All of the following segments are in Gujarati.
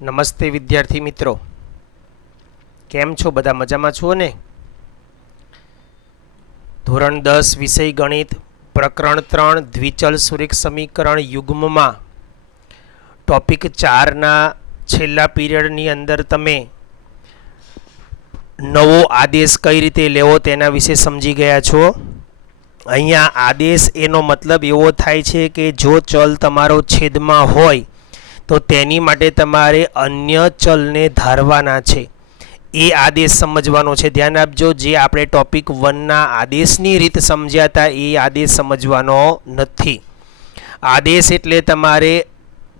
નમસ્તે વિદ્યાર્થી મિત્રો, કેમ છો? બધા મજામાં છો ને? ધોરણ 10 વિષય ગણિત પ્રકરણ 3 દ્વિચલ સુરેખ સમીકરણ યુગ્મમાં ટોપિક 4 ના છેલ્લા પીરિયડની અંદર તમે નવો આદેશ કઈ રીતે લેવો તેના વિશે સમજી ગયા છો. અહીંયા આદેશ એનો મતલબ એવો થાય છે કે જો ચલ તમારો છેદમાં હોય તો તેની માટે તમારે અન્ય ચલને ધારવાના છે. એ આદેશ સમજવાનો છે. ધ્યાન આપજો, જે આપણે ટોપિક 1ના આદેશની રીત સમજ્યા હતા એ આદેશ સમજવાનો નથી. આદેશ એટલે તમારે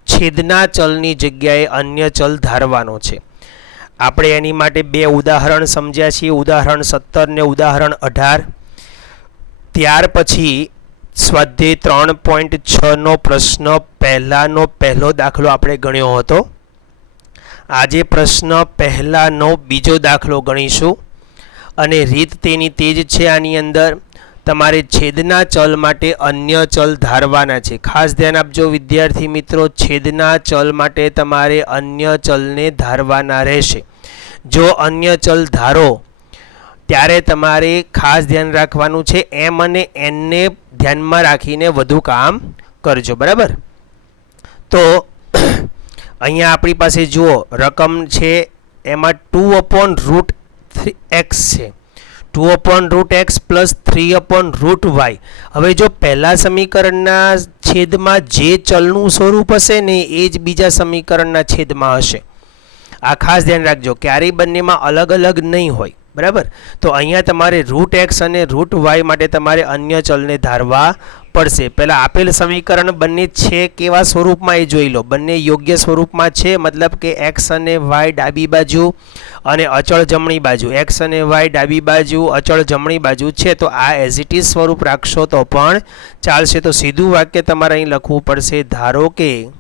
છેદના ચલની જગ્યાએ અન્ય ચલ ધારવાનો છે. આપણે એની માટે બે ઉદાહરણ સમજ્યા છીએ, ઉદાહરણ 17 ને ઉદાહરણ 18. ત્યાર પછી સ્વાધ્યાય 3.6 નો પ્રશ્ન પહેલો દાખલો આપણે ગણ્યો હતો. આજે પ્રશ્ન પહેલાનો બીજો દાખલો ગણીશું અને રીત તેની તે જ છે. આની અંદર તમારે છેદના ચલ માટે અન્ય ચલ ધારવાના છે. ખાસ ધ્યાન આપજો વિદ્યાર્થી મિત્રો, છેદના ચલ માટે તમારે અન્ય ચલને ધારવાના રહેશે. જો અન્ય ચલ ધારો ત્યારે તમારે ખાસ ધ્યાન રાખવાનું છે એમ અને એનને ધ્યાનમાં રાખીને વધુ કામ કરજો, બરાબર? તો અહીંયા આપણી પાસે જુઓ રકમ છે, એમાં 2/√x છે, 2/√x પ્લસ 3/√y. હવે જો પહેલા સમીકરણના છેદમાં જે ચલનું સ્વરૂપ હશે ને એ જ બીજા સમીકરણના છેદમાં હશે. આ ખાસ ધ્યાન રાખજો, ક્યારેય બંનેમાં અલગ અલગ નહીં હોય, બરાબર? તો અહીંયા તમારે √x અને √y માટે તમારે અન્ય ચલને ધારવા પડશે. પહેલાં આપેલ સમીકરણ બંને છે કેવા સ્વરૂપમાં એ જોઈ લો. બંને યોગ્ય સ્વરૂપમાં છે, મતલબ કે x અને y ડાબી બાજુ અને અચળ જમણી બાજુ, x અને y ડાબી બાજુ અચળ જમણી બાજુ છે. તો આ એઝ ઇટ ઇઝ સ્વરૂપ રાખશો તો પણ ચાલશે. તો સીધું વાક્ય તમારે અહીં લખવું પડશે, ધારો કે.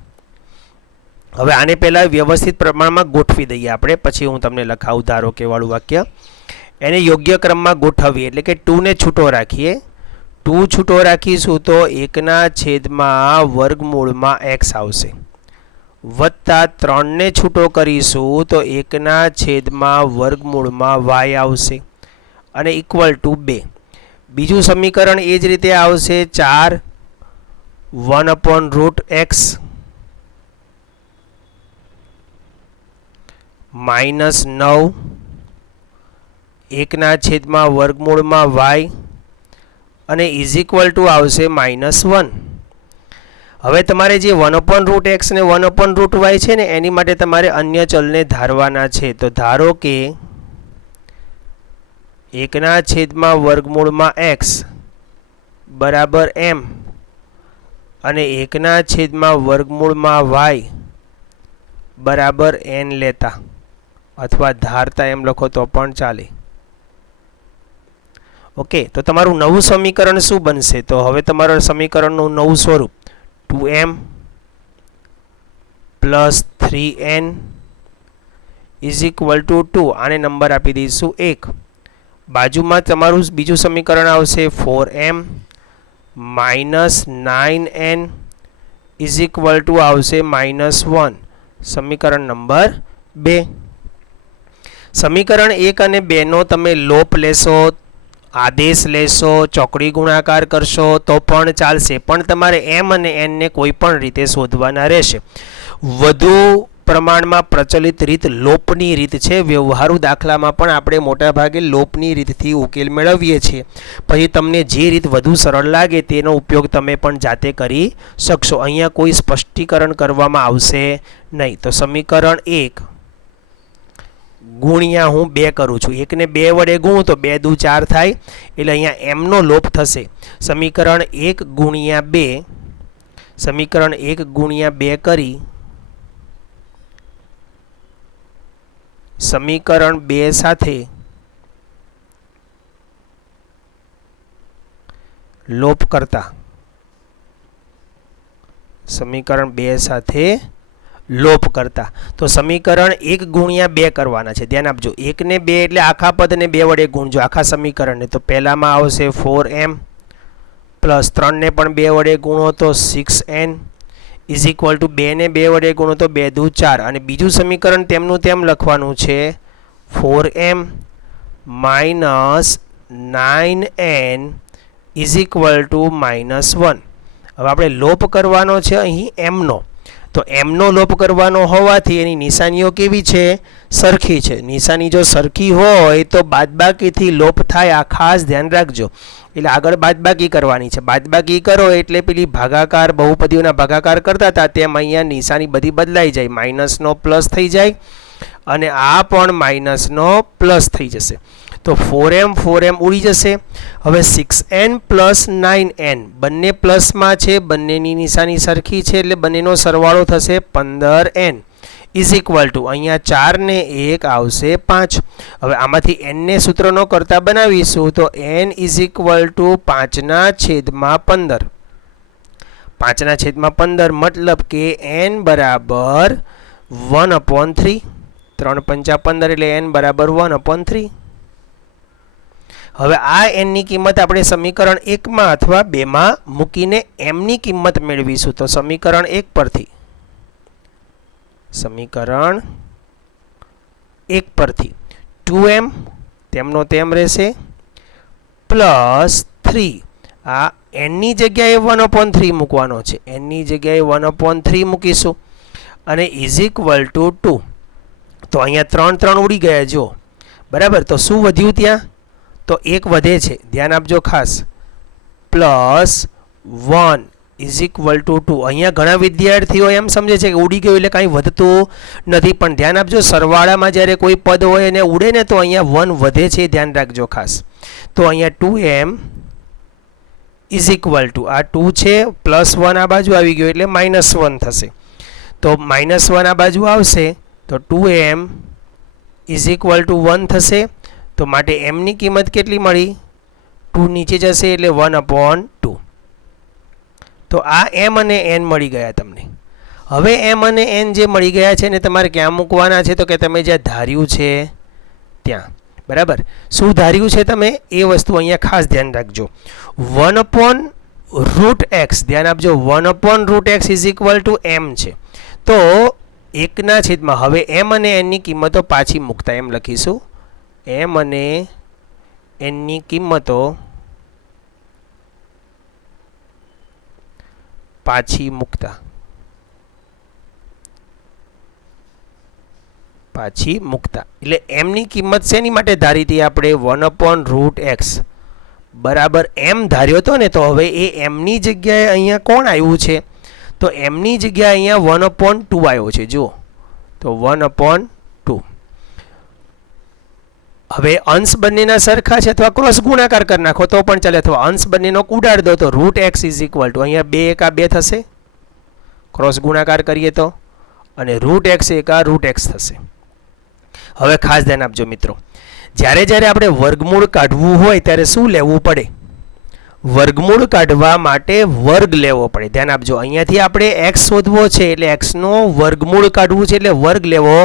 હવે આને પહેલાં વ્યવસ્થિત પ્રમાણમાં ગોઠવી દઈએ આપણે, પછી હું તમને લખાવું ધારો કે વાળું વાક્ય. એને યોગ્ય ક્રમમાં ગોઠવીએ એટલે કે 2 ને છૂટો રાખીએ. 2 છૂટો રાખીશું તો 1/વર્ગમૂળમાં x આવશે, વત્તા 3 ને છૂટો કરીશું તો 1/વર્ગમૂળમાં y આવશે અને ઇક્વલ ટુ 2. બીજું સમીકરણ એ જ રીતે આવશે, 4 1/√x માઇનસ 9 1/વર્ગમૂળમાં y અને ઇઝ ઇક્વલ ટુ આવશે -1. હવે તમારે જે 1/√x ને 1/√y છે ને એની માટે તમારે અન્ય ચલને ધારવાના છે. તો ધારો કે 1/વર્ગમૂળમાં x બરાબર m અને 1/વર્ગમૂળમાં y બરાબર n લેતા અથવા ધારતા એમ લખો તો પણ ચાલે. ઓકે, તો તમારું નવું સમીકરણ શું બનશે? તો હવે તમારા સમીકરણનું નવું સ્વરૂપ 2m plus 3n is equal to 2. આને નંબર આપી દઈશું 1. બાજુમાં તમારું બીજું સમીકરણ આવશે 4m minus 9n is equal two આવશે -1. સમીકરણ નંબર 2. સમીકરણ 1 અને 2 નો તમે લોપ લેશો, આદેશ લેશો, ચોકડી ગુણાકાર કરશો તો પણ ચાલશે, પણ તમારે m અને n ને કોઈ પણ રીતે શોધવાના રહેશે. વધુ પ્રમાણમાં પ્રચલિત રીત લોપની રીત છે. વ્યવહારુ દાખલામાં પણ આપણે મોટાભાગે લોપની રીતથી ઉકેલ મેળવીએ છીએ. પછી તમને જે રીત વધુ સરળ લાગે તેનો ઉપયોગ તમે પણ જાતે કરી શકશો. અહીંયા કોઈ સ્પષ્ટીકરણ કરવામાં આવશે નહીં. તો સમીકરણ 1 ગુણ્યા હું 2 કરું છું, 1 ને 2 વડે ગુણું તો 2 દુ 4 થાય, એટલે અહીંયા એમનો લોપ થશે. સમીકરણ 1 ગુણ્યા 2, સમીકરણ 1 ગુણ્યા 2 કરી સમીકરણ 2 સાથે લોપ કરતા, સમીકરણ 2 સાથે લોપ કરતા તો સમીકરણ 1 ગુણ્યા 2 કરવાના છે. ધ્યાન આપજો, 1 ને 2 એટલે આખા પદને 2 વડે ગુણજો, આખા સમીકરણને. તો પહેલામાં આવશે 4m પ્લસ 3 ને પણ 2 વડે ગુણો તો 6n ઇઝ ઇક્વલ ટુ 2 ને 2 વડે ગુણો તો 2 દુ 4 અને બીજું સમીકરણ તેમનું તેમ લખવાનું છે 4m minus 9n is equal two -1. હવે આપણે લોપ કરવાનો છે અહીં એમનો, તો એમનો લોપ કરવાનો હોવાથી એની નિશાનીઓ કેવી છે? સરખી છે. નિશાની જો સરખી હોય તો બાદબાકીથી લોપ થાય, આ ખાસ ધ્યાન રાખજો. એટલે આગળ બાદબાકી કરવાની છે. બાદબાકી કરો એટલે પેલી ભાગાકાર બહુપદીઓના ભાગાકાર કરતા હતા તેમ અહીંયા નિશાની બધી બદલાઈ જાય, માઇનસનો પ્લસ થઈ જાય અને આ પણ માઇનસનો પ્લસ થઈ જશે. તો 4m ઉડી જશે. હવે 6n પ્લસ 9n બંને પ્લસમાં છે, બંનેની નિશાની સરખી છે એટલે બંનેનો સરવાળો થશે 15n ઇઝ ઇક્વલ ટુ અહીંયા 4 ને 1 આવશે 5. હવે આમાંથી n ને સૂત્રનો કરતા બનાવીશું તો n ઇઝ ઇક્વલ ટુ 5/15. 5/15 મતલબ કે n બરાબર 1/3. 3 પંચા 15 એટલે n બરાબર 1/3. હવે આ n ની કિંમત આપણે સમીકરણ 1 માં અથવા 2 માં મૂકીને m ની કિંમત મેળવીશું. તો સમીકરણ 1 પરથી સમીકરણ 1 પરથી 2m તેમનો તેમ રહેશે પ્લસ 3. આ n ની જગ્યાએ 1/3 મૂકવાનો છે, n ની જગ્યાએ 1/3 મૂકીશું અને ઇઝ ઇક્વલ ટુ 2. તો અહીંયા 3 ઉડી ગયા જો, બરાબર. તો શું વધ્યું ત્યાં? તો 1 વધે છે, ધ્યાન આપજો ખાસ. Plus 1 is equal to 2. અહીંયા ઘણા વિદ્યાર્થીઓ એમ સમજે છે કે ઉડી ગયું એટલે કાંઈ વધતું નથી, પણ ધ્યાન આપજો સરવાળામાં જ્યારે કોઈ પદ હોય અને ઉડે ને તો અહીંયા 1 વધે છે, ધ્યાન રાખજો ખાસ. તો અહીંયા 2m ઇઝ ઇક્વલ ટુ આ 2 છે પ્લસ 1 આ બાજુ આવી ગયો એટલે -1 થશે. તો -1 આ બાજુ આવશે તો 2m ઇઝ ઇક્વલ ટુ 1 થશે. તો માટે m ની કિંમત કેટલી મળી? 2 નીચે જશે એટલે 1/2. તો આ m અને n મળી ગયા તમને. હવે m અને n જે મળી ગયા છે ને તમારે ક્યાં મૂકવાના છે? તો કે તમે જ્યાં ધાર્યું છે ત્યાં, બરાબર. શું ધાર્યું છે તમે એ વસ્તુ અહીંયા ખાસ ધ્યાન રાખજો. 1/√x ધ્યાન આપજો. 1/√x is equal two m છે. તો 1 છેદમાં હવે m અને n ની કિંમતો પાછી મૂકતા એમ લખીશું. m અને n ની કિંમતો પાછી મૂકતા એટલે m ની કિંમત શેની માટે ધારી હતી આપણે? 1/√x બરાબર m ધાર્યો હતો ને. તો હવે એ m ની જગ્યાએ અહીંયા કોણ આવ્યું છે? તો m ની જગ્યાએ અહીંયા 1/2 આવ્યો છે જુઓ. તો 1/2. હવે અંશ બંનેના સરખા છે અથવા ક્રોસ ગુણાકાર કરી નાખો તો પણ ચાલે, અથવા અંશ બંનેનો ઉડાડ દો તો √x ઇઝ ઇક્વલ ટુ અહીંયા 2 × 2 થશે ક્રોસ ગુણાકાર કરીએ તો, અને √x √x થશે. હવે ખાસ ધ્યાન આપજો મિત્રો, જ્યારે આપણે વર્ગમૂળ કાઢવું હોય ત્યારે શું લેવું પડે? વર્ગમૂળ કાઢવા માટે વર્ગ લેવો પડે. ધ્યાન આપજો, અહીંયાથી આપણે x શોધવો છે એટલે x નો વર્ગમૂળ કાઢવું છે એટલે વર્ગ લેવો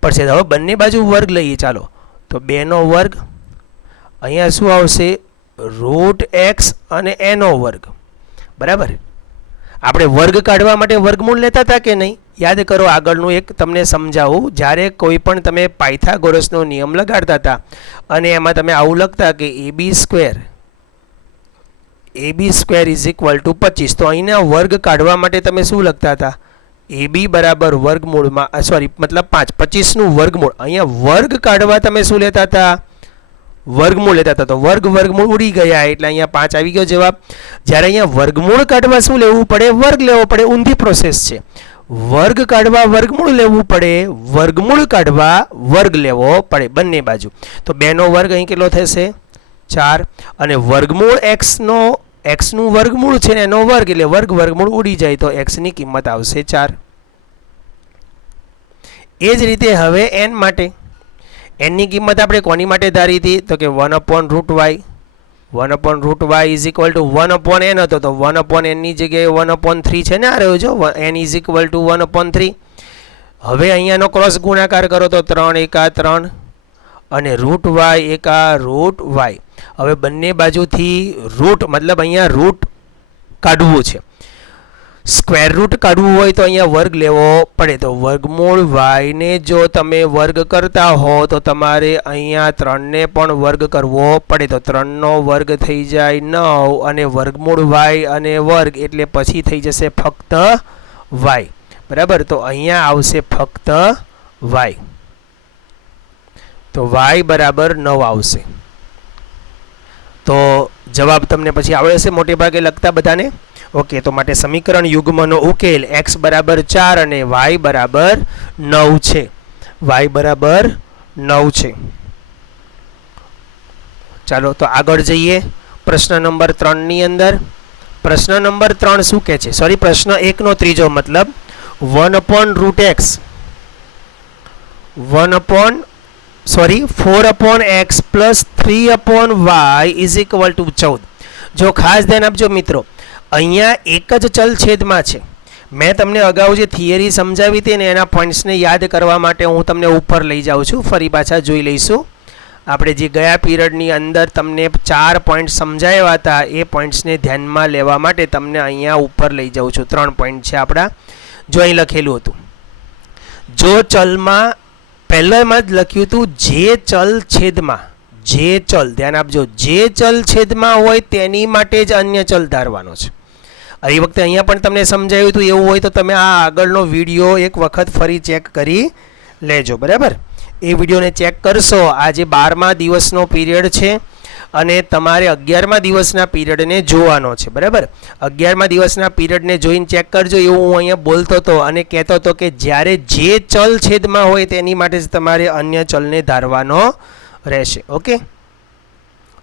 પડશે. હવે બંને બાજુ વર્ગ લઈએ ચાલો. તો 2 નો વર્ગ અહીંયા શું આવશે? √x અને a નો વર્ગ, બરાબર. આપણે વર્ગ કાઢવા માટે વર્ગમૂળ લેતા હતા કે નહીં? યાદ કરો, આગળનું એક તમને સમજાવું. જ્યારે કોઈ પણ તમે પાયથાગોરસનો નિયમ લગાડતા હતા અને એમાં તમે આવું લખતા કે ab² ઇઝ ઇક્વલ ટુ 25. તો અહીંના વર્ગ કાઢવા માટે તમે શું લખતા હતા? ab બરાબર વર્ગમૂળમાં મતલબ 5, 25નું વર્ગમૂળ. અહીંયા વર્ગ કાઢવા તમે શું લેતા હતા? વર્ગમૂળ લેતા હતા. તો વર્ગમૂળ ઉડી ગયા એટલે અહીંયા 5 આવી ગયો જવાબ. જ્યારે અહીંયા વર્ગમૂળ કાઢવા શું લેવું પડે? વર્ગ લેવો પડે. ઊંધી પ્રોસેસ છે. વર્ગ કાઢવા વર્ગમૂળ લેવું પડે, વર્ગમૂળ કાઢવા વર્ગ લેવો પડે બંને બાજુ. તો 2 નો વર્ગ અહીં કેટલો થશે? 4. અને વર્ગમૂળ x નું વર્ગમૂળ છે ને એનો વર્ગ એટલે વર્ગમૂળ ઉડી જાય તો x ની કિંમત આવશે 4. એ જ રીતે હવે n માટે n ની કિંમત આપણે કોની માટે ધારી હતી? તો કે 1/√y. 1/√y is equal two 1/n હતો તો 1/n ની જગ્યાએ 1/3 છે ને આ રહ્યો જો, n ઇઝ ઇક્વલ ટુ 1/3. હવે અહીંયાનો ક્રોસ ગુણાકાર કરો તો 3 × 3 અને √y √y. હવે બંને બાજુથી રૂટ મતલબ અહીંયા રૂટ કાઢવું છે. સ્ક્વેર રૂટ કાઢવું હોય તો અહીંયા વર્ગ લેવો પડે. તો વર્ગમૂળ વાયને જો તમે વર્ગ કરતા હો તો તમારે અહીંયા 3ને પણ વર્ગ કરવો પડે. તો 3નો વર્ગ થઈ જાય 9 અને વર્ગમૂળ વાય અને વર્ગ એટલે પછી થઈ જશે ફક્ત વાય. બરાબર. તો અહીંયા આવશે ફક્ત વાય. તો વાય બરાબર 9 આવશે. તો જવાબ તમને પછી આવડે છે મોટે ભાગે લખતા બધાને. ઓકે. તો માટે સમીકરણ યુગ્મનો ઉકેલ x બરાબર 4 અને y બરાબર 9 છે. y બરાબર 9 છે. ચાલો તો આગળ જઈએ પ્રશ્ન નંબર 3 ની અંદર. પ્રશ્ન નંબર 3 શું કહે છે? સોરી, પ્રશ્ન 1 નો ત્રીજો મતલબ 1/√x 4/x plus 3/y is equal two 14. જો ખાસ ધ્યાન આપજો મિત્રો, અહીંયા એક જ ચલ છેદમાં છે. મેં તમને અગાઉ જે થિયરી સમજાવી હતી ને એના પોઈન્ટ્સને યાદ કરવા માટે હું તમને ઉપર લઈ જાઉં છું. ફરી પાછા જોઈ લઈશું. આપણે જે ગયા પીરિયડની અંદર તમને 4 પોઈન્ટ સમજાવ્યા હતા એ પોઈન્ટ્સને ધ્યાનમાં લેવા માટે તમને અહીંયા ઉપર લઈ જાઉં છું. 3 પોઈન્ટ છે આપણા. જો અહીં લખેલું હતું, જો ચલમાં પહેલામાં જ લખ્યું હતું જે ચલ છેદમાં, જે ચલ, ધ્યાન આપજો, જે ચલ છેદમાં હોય તેની માટે જ અન્ય ચલ ધારવાનો છે. એ વખતે અહીંયા પણ તમને સમજાયું હતું. એવું હોય તો તમે આ આગળનો વિડીયો એક વખત ફરી ચેક કરી લેજો. બરાબર. એ વિડીયોને ચેક કરશો. આજે 12મા દિવસનો પીરિયડ છે અને તમારે 11મા દિવસના પીરિયડને જોવાનો છે. બરાબર. 11મા દિવસના પીરિયડને જોઈને ચેક કરજો. એવું હું અહીંયા બોલતો હતો અને કહેતો હતો કે જ્યારે જે ચલ છેદમાં હોય તેની માટે જ તમારે અન્ય ચલને ધારવાનો રહેશે. ઓકે.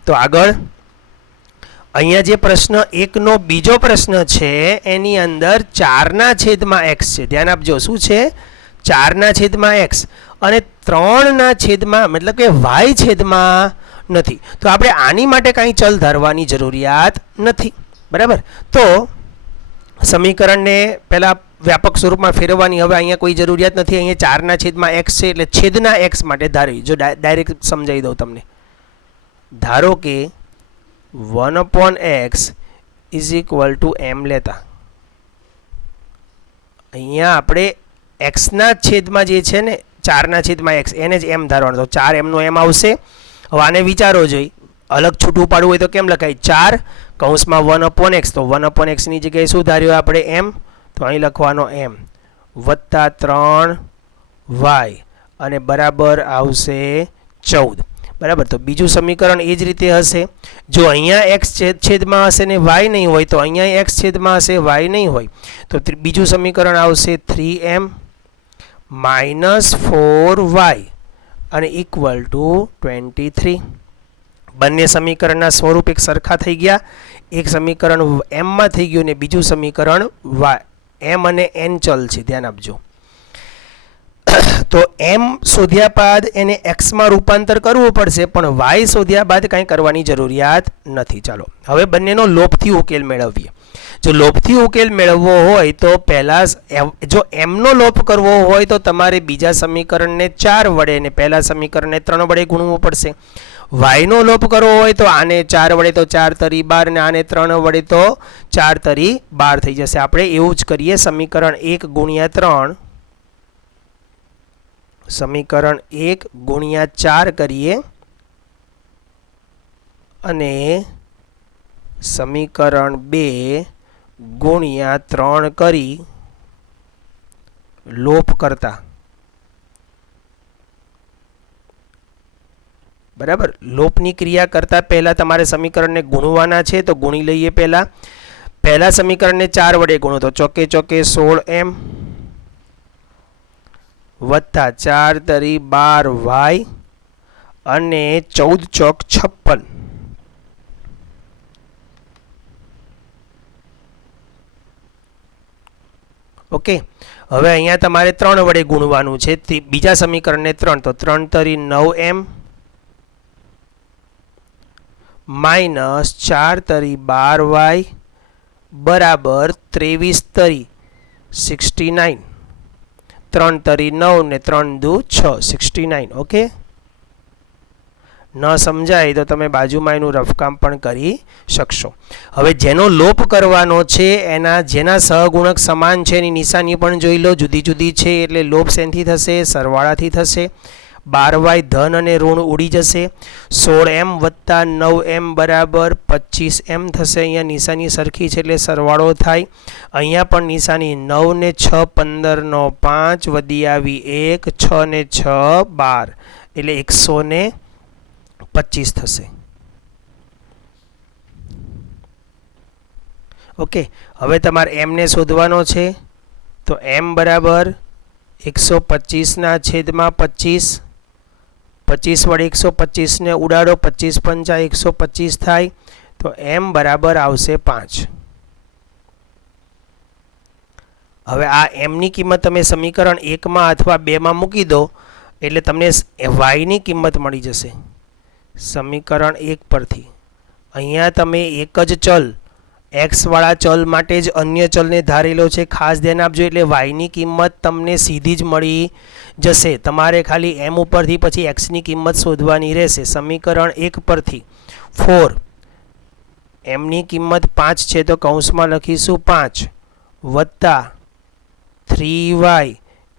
તો આગળ અહીંયા જે પ્રશ્ન 1 નો બીજો પ્રશ્ન છે એની અંદર 4/x છે. ધ્યાન આપજો. શું છે? 4/x અને 3/, મતલબ કે y છેદમાં નથી. તો આપણે આની માટે કાંઈ ચલ ધારવાની જરૂરિયાત નથી. બરાબર. તો સમીકરણને પહેલાં વ્યાપક સ્વરૂપમાં ફેરવવાની હવે અહીંયા કોઈ જરૂરિયાત નથી. અહીંયા 4/x છે એટલે છેદના x માટે ધારી. જો ડાયરેક્ટ સમજાવી દઉં તમને. ધારો કે 1/x is equal two m લેતા અહીંયા આપણે એક્સના છેદમાં જે છે ને 4/x એને જ m ધારવાનો. તો 4m નો m આવશે. હવે આને વિચારો જોઈ. અલગ છૂટું પાડવું હોય તો કેમ લખાય? 4 કૌંસમાં 1/x. તો 1/x ની જગ્યાએ શું ધાર્યું આપણે? m. તો અહીં લખવાનો m વત્તા 3y અને બરાબર આવશે 14. બરાબર. તો બીજું સમીકરણ એ જ રીતે હશે. જો અહીંયા x છેદમાં હશે ને y નહીં હોય તો અહીંયા x છેદમાં હશે, y નહીં હોય તો બીજું સમીકરણ આવશે 3m માઇનસ 4y અને ઇક્વલ ટુ 23. બંને સમીકરણના સ્વરૂપ એક સરખા થઈ ગયા. એક સમીકરણ એમમાં થઈ ગયું ને બીજું સમીકરણ y. m અને n ચલ છે. ધ્યાન આપજો. તો m શોધ્યા બાદ એને x માં રૂપાંતર કરવું પડશે, પણ y શોધ્યા બાદ કાંઈ કરવાની જરૂરિયાત નથી. ચાલો હવે બંનેનો લોભથી ઉકેલ મેળવીએ. જો લોભથી ઉકેલ મેળવવો હોય તો પહેલાં જો m નો લોપ કરવો હોય તો તમારે બીજા સમીકરણને 4 વડે અને પહેલા સમીકરણને 3 વડે ગુણવું પડશે. y નો લોપ કરવો હોય તો આને 4 વડે તો 4 તરી 12 અને આને 3 વડે તો 4 તરી 12 થઈ જશે. આપણે એવું જ કરીએ. સમીકરણ 1 ગુણ્યા 3, સમીકરણ 1 ગુણ્યા 4 કરીએ અને સમીકરણ 2 ગુણ્યા 3 કરી લોપ કરતા. બરાબર. લોપની ક્રિયા કરતા પહેલા તમારે સમીકરણને ગુણવાના છે. તો ગુણી લઈએ. પહેલા સમીકરણને 4 વડે ગુણો તો ચોકે ચોકે 16m વત્તા 4 તરી 12y અને 14 ચોક 56. ઓકે. હવે અહીંયા તમારે 3 વડે ગુણવાનું છે. બીજા સમીકરણને 3 તો 3 તરી 9m માઇનસ 4 તરી 12y બરાબર 23 તરી 69. 3 તરી 9 ને 3 દુ 6, 69. ઓકે. ન સમજાય તો તમે બાજુમાં એનું રફકામ પણ કરી શકશો. હવે જેનો લોપ કરવાનો છે એના જેના સહગુણક સમાન છે એની નિશાની પણ જોઈ લો, જુદી જુદી છે એટલે લોપ શેનથી થશે? સરવાળાથી થશે. 12y ધન અને ઋણ ઉડી જશે. 16m વત્તા 9m બરાબર 25m થશે. અહીંયા નિશાની સરખી છે એટલે સરવાળો થાય. અહીંયા પણ નિશાની 9 ને 6 15 નો 5 વધી આવી 1 6 ને 6 12 એટલે 125 થશે. ઓકે, હવે તમારે m ને શોધવાનો છે તો m બરાબર 125 ના છેદમાં 25. 25 વડે 125 ને ઉડાડો, 25 પંચા 125 થાય તો m બરાબર આવશે 5. હવે આ m ની કિંમત તમે સમીકરણ 1 માં અથવા 2 માં મૂકી દો એટલે તમને y ની કિંમત મળી જશે સમીકરણ 1 પરથી. અહીંયા તમે એક જ ચલ x વાળા ચલ માટે જ અન્ય ચલને ધારેલો છે, ખાસ ધ્યાન આપજો. એટલે y ની કિંમત તમને સીધી જ મળી જશે. તમારે ખાલી m ઉપરથી પછી x ની કિંમત શોધવાની રહેશે. સમીકરણ 1 પરથી 4 m ની કિંમત 5 છે તો કૌંસમાં લખીશું 5 વત્તા 3y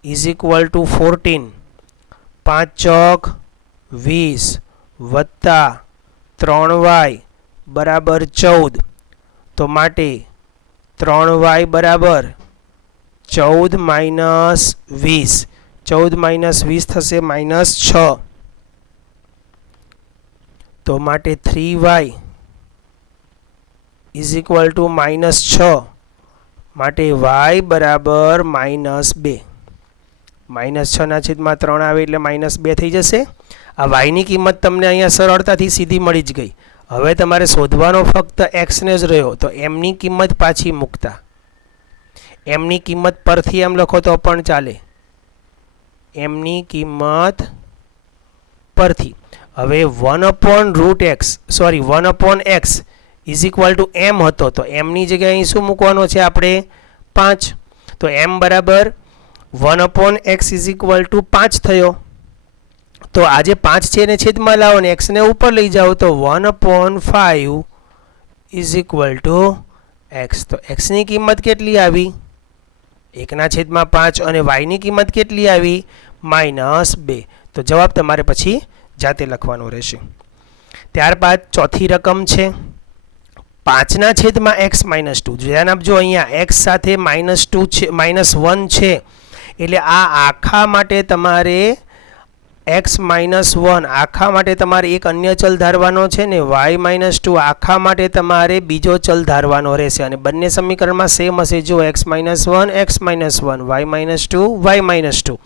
ઇઝ ઇક્વલ ટુ 14. 5 ચોક 20 વત્તા 3y બરાબર 14. તો માટે 3y બરાબર 14 માઇનસ 20. 14 માઇનસ 20 થશે -6. તો માટે 3y ઇઝ ઇક્વલ ટુ -6. માટે y બરાબર -2. -6 ના છેદમાં 3 આવે એટલે -2 થઈ જશે. આ y ની કિંમત તમને અહીંયા સરળતાથી સીધી મળી જ ગઈ. હવે તમારે શોધવાનો ફક્ત x ને જ રહ્યો. તો m ની કિંમત પાછી મૂકતા m ની કિંમત પરથી એમ લખો તો પણ ચાલે. m ની કિંમત પરથી હવે 1/√x is equal two m હતો તો m ની જગ્યાએ અહીં શું મૂકવાનો છે આપણે? 5. તો m બરાબર 1/x ઇઝ ઇક્વલ ટુ 5 થયો. તો આજે 5 છે એને છેદમાં લાવો ને x ને ઉપર લઈ જાઓ તો 1/5 ઇઝ ઇક્વલ ટુ x. તો x ની કિંમત કેટલી આવી? 1/5 અને y ની કિંમત કેટલી આવી? -2. તો જવાબ તમારે પછી જાતે લખવાનો રહેશે. ત્યારબાદ ચોથી રકમ છે 5/x -2. ધ્યાન આપજો, અહીંયા x સાથે -2 છે, -1 છે એટલે આ આખા માટે તમારે x -1 આખા માટે તમારે એક અન્ય ચલ ધારવાનો છે ને y -2 આખા માટે તમારે બીજો ચલ ધારવાનો રહેશે. અને બંને સમીકરણમાં સેમ હશે. જો x -1 x -1 y -2 y -2.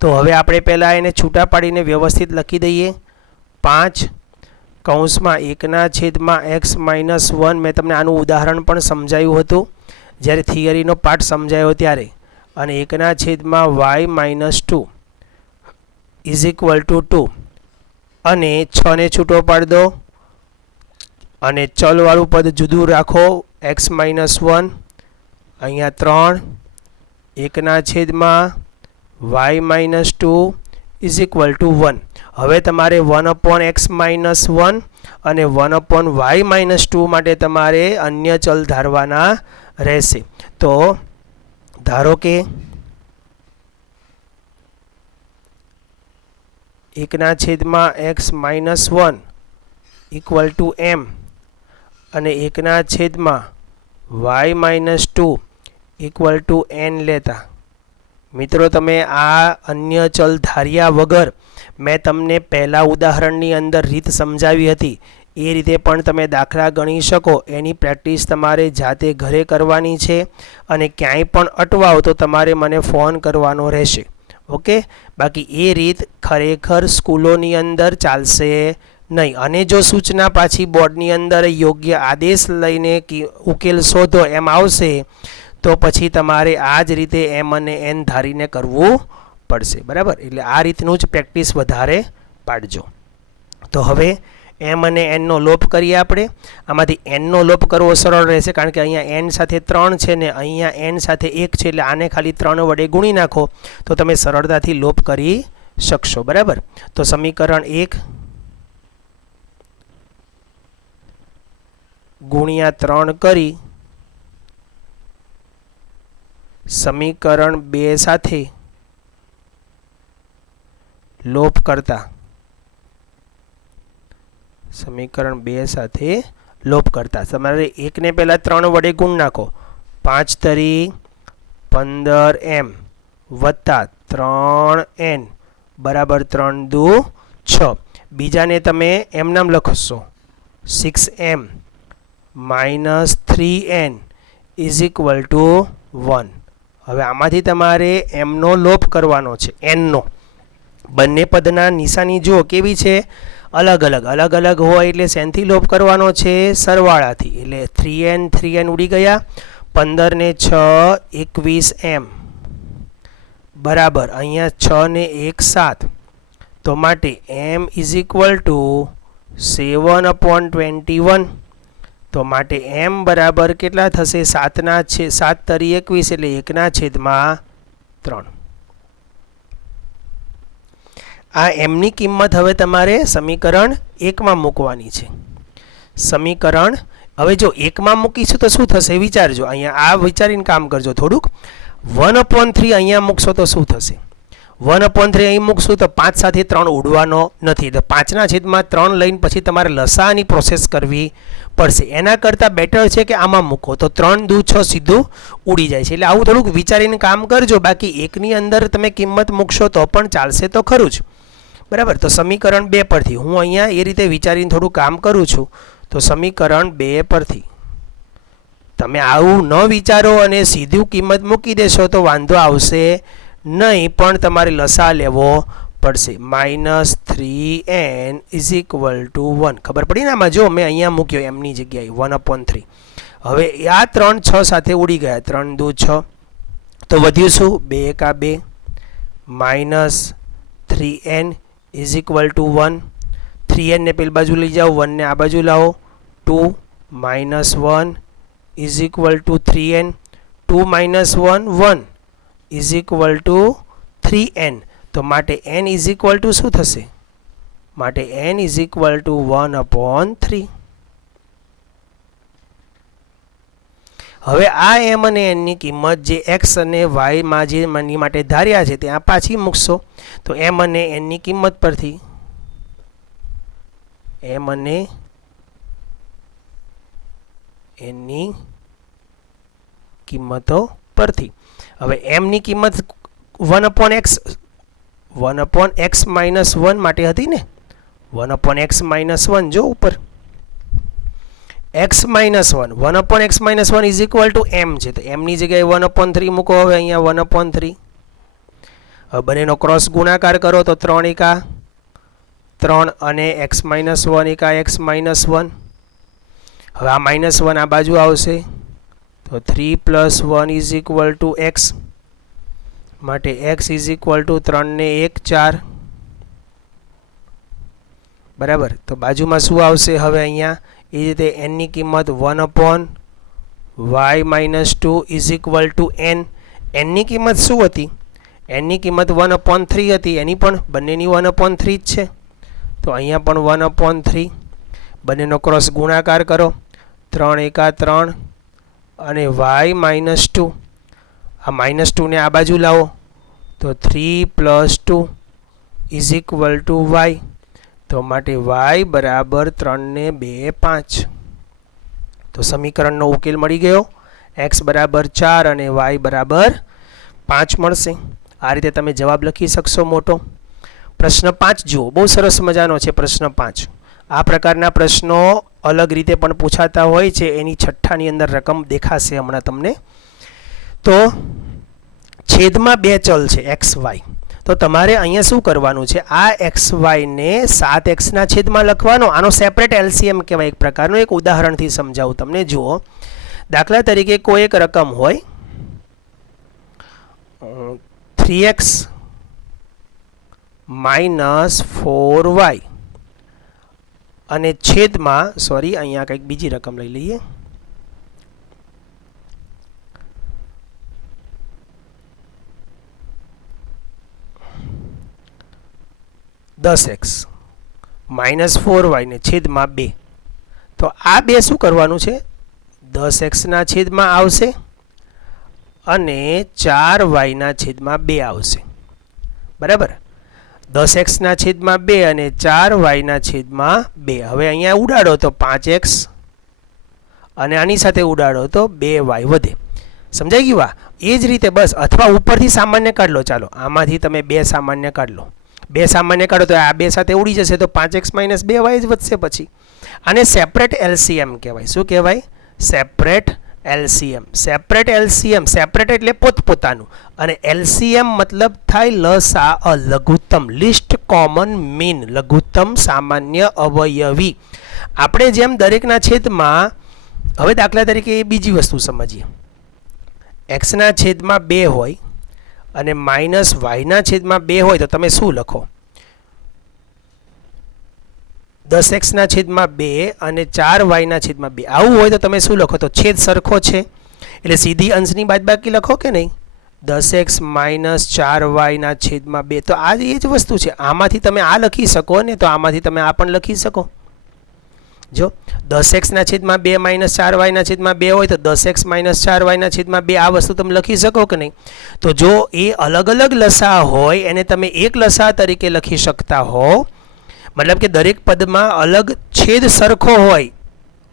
તો હવે આપણે પહેલાં એને છૂટા પાડીને વ્યવસ્થિત લખી દઈએ. 5 કૌંસમાં 1/x -1. મેં તમને આનું ઉદાહરણ પણ સમજાવ્યું હતું જ્યારે થિયરીનો પાઠ સમજાયો ત્યારે. અને 1/y -2 ઇઝ ઇક્વલ ટુ 2. અને 6 ને છૂટો પાડી દો અને ચલવાળું પદ જુદું રાખો. x -1 અહીંયા 3 1/y -2 ઇઝ ઇક્વલ ટુ 1. હવે તમારે 1/x -1 અને 1/y -2 માટે તમારે અન્ય ચલ ધારવાના રહેશે. તો ધારો કે 1/x -1 ઇક્વલ ટુ m અને 1/y -2 ઇક્વલ ટુ n લેતા. મિત્રો તમે આ અન્ય ચલ ધાર્યા વગર મેં તમને પહેલા ઉદાહરણની અંદર રીત સમજાવી હતી એ રીતે પણ તમે દાખલા ગણી શકો. એની પ્રેક્ટિસ તમારે જાતે ઘરે કરવાની છે અને ક્યાંય પણ અટવાઓ તો તમારે મને ફોન કરવાનો રહેશે. ઓકે, બાકી એ રીત ખરેખર સ્કૂલોની અંદર ચાલશે નહીં. અને જો સૂચના પાછી બોર્ડની અંદર યોગ્ય આદેશ લઈને ઉકેલ શોધો એમ આવશે તો પછી તમારે આ જ રીતે m અને n ધારીને કરવું પડશે. બરાબર, એટલે આ રીતનું જ પ્રેક્ટિસ વધારે પાડજો. તો હવે m અને n નો લોપ કરીએ આપણે. આમાંથી n નો લોપ કરવો સરળ રહેશે કારણ કે અહીંયા n સાથે 3 છે ને અહીંયા n સાથે 1 છે એટલે આને ખાલી 3 વડે ગુણી નાખો તો તમે સરળતાથી લોપ કરી શકશો. બરાબર, તો સમીકરણ 1 ગુણ્યા 3 કરી સમીકરણ 2 સાથે લોપ કરતા તમારે 1 ને પહેલા 3 વડે ગુણ નાખો 5 તરી 15m વત્તા 3n બરાબર 3 દુ 6. બીજાને તમે એમ નામ લખશો 6m minus 3n is equal two 1. હવે આમાંથી તમારે એમનો લોપ કરવાનો છે એનનો. બંને પદના નિશાની જુઓ કેવી છે, અલગ અલગ હોય એટલે શેનથી લોપ કરવાનો છે, સરવાળાથી. એટલે 3n ઉડી ગયા, 15 ને 6 21m બરાબર અહીંયા 6 ને 1 7. તો માટે m ઇઝ ઇક્વલ ટુ 7/21. તો માટે m બરાબર કેટલા થશે, 7 તરી 21 એટલે 1/3. આ એમની કિંમત હવે તમારે સમીકરણ 1 માં મૂકવાની છે. સમીકરણ હવે જો 1 માં મૂકીશું તો શું થશે વિચારજો. અહીંયા આ વિચારીને કામ કરજો થોડુંક. 1/3 અહીંયા મૂકશો તો શું થશે, 1/3 અહીં મૂકશું તો 5 સાથે 3 ઉડવાનો નથી, તો 5/3 લઈને પછી તમારે લસાઅની પ્રોસેસ કરવી પડશે. એના કરતાં બેટર છે કે આમાં મૂકો તો 3 દુ 6 સીધું ઉડી જાય છે. એટલે આવું થોડુંક વિચારીને કામ કરજો. બાકી 1 ની અંદર તમે કિંમત મૂકશો તો પણ ચાલશે તો ખરું જ, બરાબર. તો સમીકરણ 2 પરથી હું અહીંયા એ રીતે વિચારીને થોડું કામ કરું છું. તો સમીકરણ 2 પરથી તમે આવું ન વિચારો અને સીધું કિંમત મૂકી દેશો તો વાંધો આવશે નહીં, પણ તમારે લસા લેવો પડશે. -3n is equal two 1. ખબર પડી ને આમાં? જો મેં અહીંયા મૂક્યો એમની જગ્યાએ 1/3. હવે આ 3 6 સાથે ઉડી ગયા, 3 દુ 6. તો વધ્યું શું, 2 × 2 -3n is equal two 1. 3n ને પેલી બાજુ લઈ જાઓ, 1 ને આ બાજુ લાવો, 2 -1 is equal two 3n. 2 - 1 1 is equal two 3n. તો માટે n ઇઝ ઇક્વલ ટુ શું થશે, માટે n ઇઝ ઇક્વલ ટુ 1/3. હવે આ m અને n ની કિંમત જે x અને y માં જે મની માટે ધાર્યા છે ત્યાં પાછી મૂકશો. તો m અને n ની કિંમત પરથી m અને n ની કિંમતો પરથી હવે m ની કિંમત 1/x -1 માટે હતી ને, 1/x -1 જો ઉપર x - 1 1/x -1 is equal two m છે. તો m ની જગ્યાએ 1/3 મૂકો. હવે અહીંયા 1/3. હવે બંનેનો ક્રોસ ગુણાકાર કરો તો 3 × 3 અને x - 1 × x -1. હવે આ -1 આ બાજુ આવશે તો 3 + 1 ઇઝ ઇક્વલ ટુ x. માટે x ઇઝ ઇક્વલ ટુ 3 ને 1 4. બરાબર. તો બાજુમાં શું આવશે હવે અહીંયા એ રીતે n ની કિંમત 1/y -2 is equal two n. n ની કિંમત શું હતી, n ની કિંમત 1/3 હતી, એની પણ બંનેની 1/3 જ છે. તો અહીંયા પણ 1/3. બંનેનો ક્રોસ ગુણાકાર કરો, 3 × 3 અને y -2. આ -2 ને આ બાજુ લાવો તો 3 + 2 ઇઝ ઇક્વલ ટુ y. તો માટે y બરાબર 3 ને 2 5. તો સમીકરણનો ઉકેલ મળી ગયો. x બરાબર 4 અને y બરાબર 5 મળશે. આ રીતે તમે જવાબ લખી શકશો મોટો. પ્રશ્ન 5 જુઓ, બહુ સરસ મજાનો છે પ્રશ્ન 5. આ પ્રકારના પ્રશ્નો અલગ રીતે પણ પૂછાતા હોય છે. એની છઠ્ઠાની અંદર રકમ દેખાશે હમણાં તમને. તો છેદમાં 2 ચલ છે x y. તો તમારે અહીંયા શું કરવાનું છે, આ xy ને 7x ના છેદમાં લખવાનો. આનો સેપરેટ LCM કહેવાય એક પ્રકારનું. એક ઉદાહરણથી સમજાવું તમને. જુઓ, દાખલા તરીકે કોઈ એક રકમ હોય 3x - 4y અને છેદમાં, સોરી અહીંયા કંઈક બીજી રકમ લઈ લઈએ, 10x - 4y ને છેદમાં 2. તો આ બે શું કરવાનું છે 10x ના છેદમાં આવશે અને 4y ના છેદમાં 2 આવશે બરાબર 10x ના છેદમાં 2 અને 4y ના છેદમાં 2 હવે અહીંયા ઉડાડો તો 5x અને આની સાથે ઉડાડો તો 2y વધે સમજાઈ ગયું આ એ જ રીતે બસ અથવા ઉપરથી સામાન્ય કાઢ લો ચાલો આમાંથી તમે 2 સામાન્ય કાઢ લો 2 સામાન્ય કાઢો તો આ 2 સાથે ઉડી જશે તો 5x - 2y જ વધશે પછી આને સેપરેટ એલસીએમ કહેવાય શું કહેવાય સેપરેટ એલસીએમ સેપરેટ એટલે પોતપોતાનું અને એલસીએમ મતલબ થાય લસા લઘુત્તમ લિસ્ટ કોમન મીન લઘુત્તમ સામાન્ય અવયવી આપણે જેમ દરેકના છેદમાં હવે દાખલા તરીકે બીજી વસ્તુ સમજીએ x ના છેદમાં 2 હોય અને માઇનસ y ના છેદમાં 2 હોય તો તમે શું લખો 10x ના છેદમાં 2 અને 4y ના છેદમાં 2 આવું હોય તો તમે શું લખો તો છેદ સરખો છે એટલે સીધી અંશની બાદબાકી લખો કે નહીં 10x - 4y ના છેદમાં 2 તો આ એ જ વસ્તુ છે આમાંથી તમે આ લખી શકો ને તો આમાંથી તમે આ પણ લખી શકો જો 10x ના છેદમાં 2 - 4y ના છેદમાં 2 હોય તો 10x - 4y ના છેદમાં 2 આ વસ્તુ તમે લખી શકો કે નહીં તો જો એ અલગ અલગ લસા હોય એને તમે એક લસા તરીકે લખી શકતા હો મતલબ કે દરેક પદમાં અલગ છેદ સરખો હોય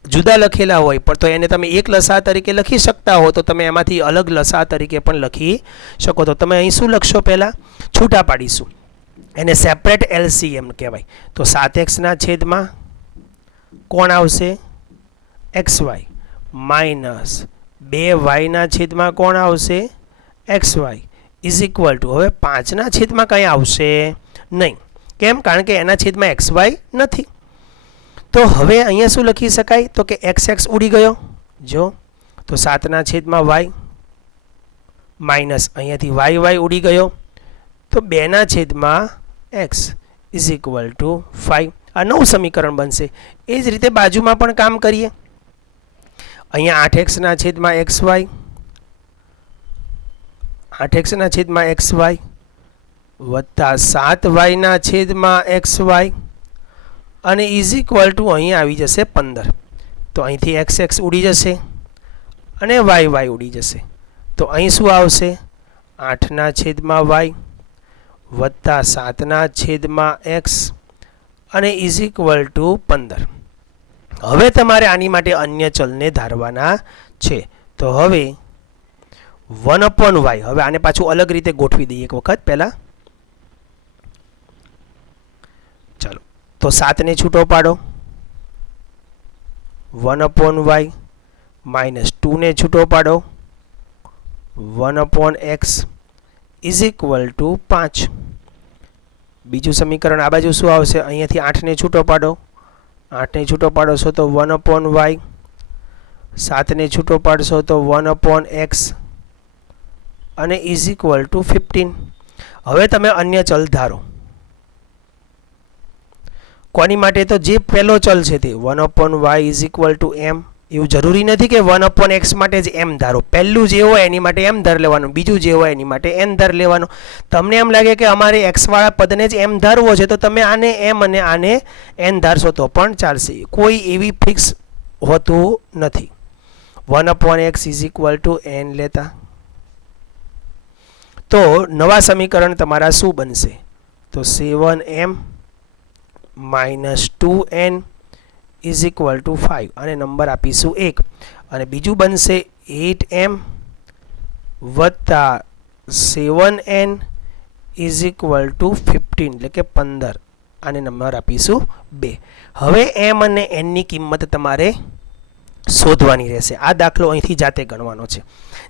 જુદા લખેલા હોય પણ તો એને તમે એક લસા તરીકે લખી શકતા હો તો તમે એમાંથી અલગ લસા તરીકે પણ લખી શકો તો તમે અહીં શું લખશો પહેલાં છૂટા પાડીશું એને સેપરેટ એલસીએમ કહેવાય તો 7x ના છેદમાં કોણ આવશે xy માઇનસ 2y ના છેદમાં કોણ આવશે xy ઇઝ ઇક્વલ ટુ હવે 5 ના છેદમાં કંઈ આવશે નહીં કેમ કારણ કે એના છેદમાં xy નથી તો હવે અહીંયા શું લખી શકાય તો કે xx ઉડી ગયો જો તો 7 ના છેદમાં y માઇનસ અહીંયાથી y ઉડી ગયો તો 2 ના છેદમાં x ઇઝ ઇક્વલ ટુ 5 આ નવું સમીકરણ બનશે એ જ રીતે બાજુમાં પણ કામ કરીએ અહીંયા 8x ના છેદમાં xy 8x ના છેદમાં xy વત્તા 7y ના છેદમાં xy અને ઇઝ ઇક્વલ ટુ અહીં આવી જશે 15 તો અહીંથી xx ઉડી જશે અને y ઉડી જશે તો અહીં શું આવશે 8 ના છેદમાં y વત્તા 7 ના છેદમાં x અને ઇઝ ઇક્વલ ટુ 15 હવે તમારે આની માટે અન્ય ચલને ધારવાના છે તો હવે 1/y હવે આને પાછું અલગ રીતે ગોઠવી દઈએ એક વખત પહેલાં ચાલો તો 7 ને છૂટો પાડો 1/y માઇનસ 2 ને છૂટો પાડો 1/x ઇઝ ઇક્વલ ટુ 5 બીજું સમીકરણ આ બાજુ શું આવશે અહીંયાથી 8 ને છૂટો પાડો 8 ને છૂટો પાડશો તો 1/y 7 ને છૂટો પાડશો તો 1/x અને ઇઝ ઇક્વલ ટુ 15 હવે તમે અન્ય ચલ ધારો કોની માટે તો જે પહેલો ચલ છે તે 1/y is equal two m એવું જરૂરી નથી કે 1/x માટે જ m ધારો પહેલું જે હોય એની માટે m ધાર લેવાનું બીજું જે હોય એની માટે n ધાર લેવાનું તમને એમ લાગે કે અમારે x વાળા પદને જ m ધારવો છે તો તમે આને m અને આને n ધારશો તો પણ ચાલશે કોઈ એવી ફિક્સ હોતું નથી 1/x is equal two n લેતા તો નવા સમીકરણ તમારા શું બનશે તો 7m minus 2n is equal two 5 અને નંબર આપીશું 1 અને બીજું બનશે 8m વત્તા 7n ઇઝ ઇક્વલ ટુ 15 એટલે કે 15 અને નંબર આપીશું 2 હવે m અને n ની કિંમત તમારે શોધવાની રહેશે આ દાખલો અહીંથી જાતે ગણવાનો છે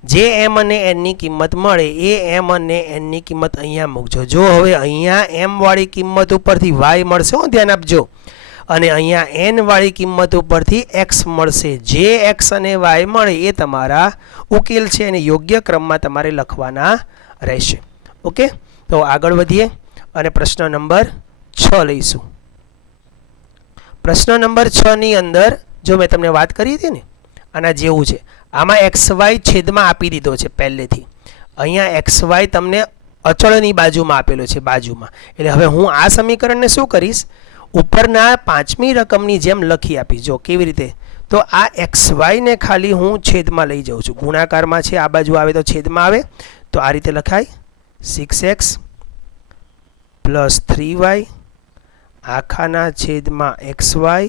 જે m અને n ની કિંમત મળે એ m અને n ની કિંમત અહીંયા મૂકજો જો હવે અહીંયા m વાળી કિંમત ઉપરથી y મળશે ધ્યાન આપજો અને અહીંયા n વાળી કિંમત ઉપરથી x મળશે જે x અને y મળે એ તમારા ઉકેલ છે અને યોગ્ય ક્રમમાં તમારે લખવાના રહેશે ઓકે તો આગળ વધીએ અને પ્રશ્ન નંબર 6 લઈશું પ્રશ્ન નંબર 6 ની અંદર જો મેં તમને વાત કરી હતી ને આના જેવું છે આમાં xy છેદમાં આપી દીધો છે પહેલેથી અહીંયા xy તમને અચળની બાજુમાં આપેલો છે બાજુમાં એટલે હવે હું આ સમીકરણને શું કરીશ ઉપરના પાંચમી રકમની જેમ લખી આપી. જો કેવી રીતે, તો આ XY ને ખાલી હું છેદમાં લઈ જાઉં છું. ગુણાકારમાં છે, આ બાજુ આવે તો છેદમાં આવે, તો આ રીતે લખાય 6x પ્લસ 3y આખાના છેદમાં XY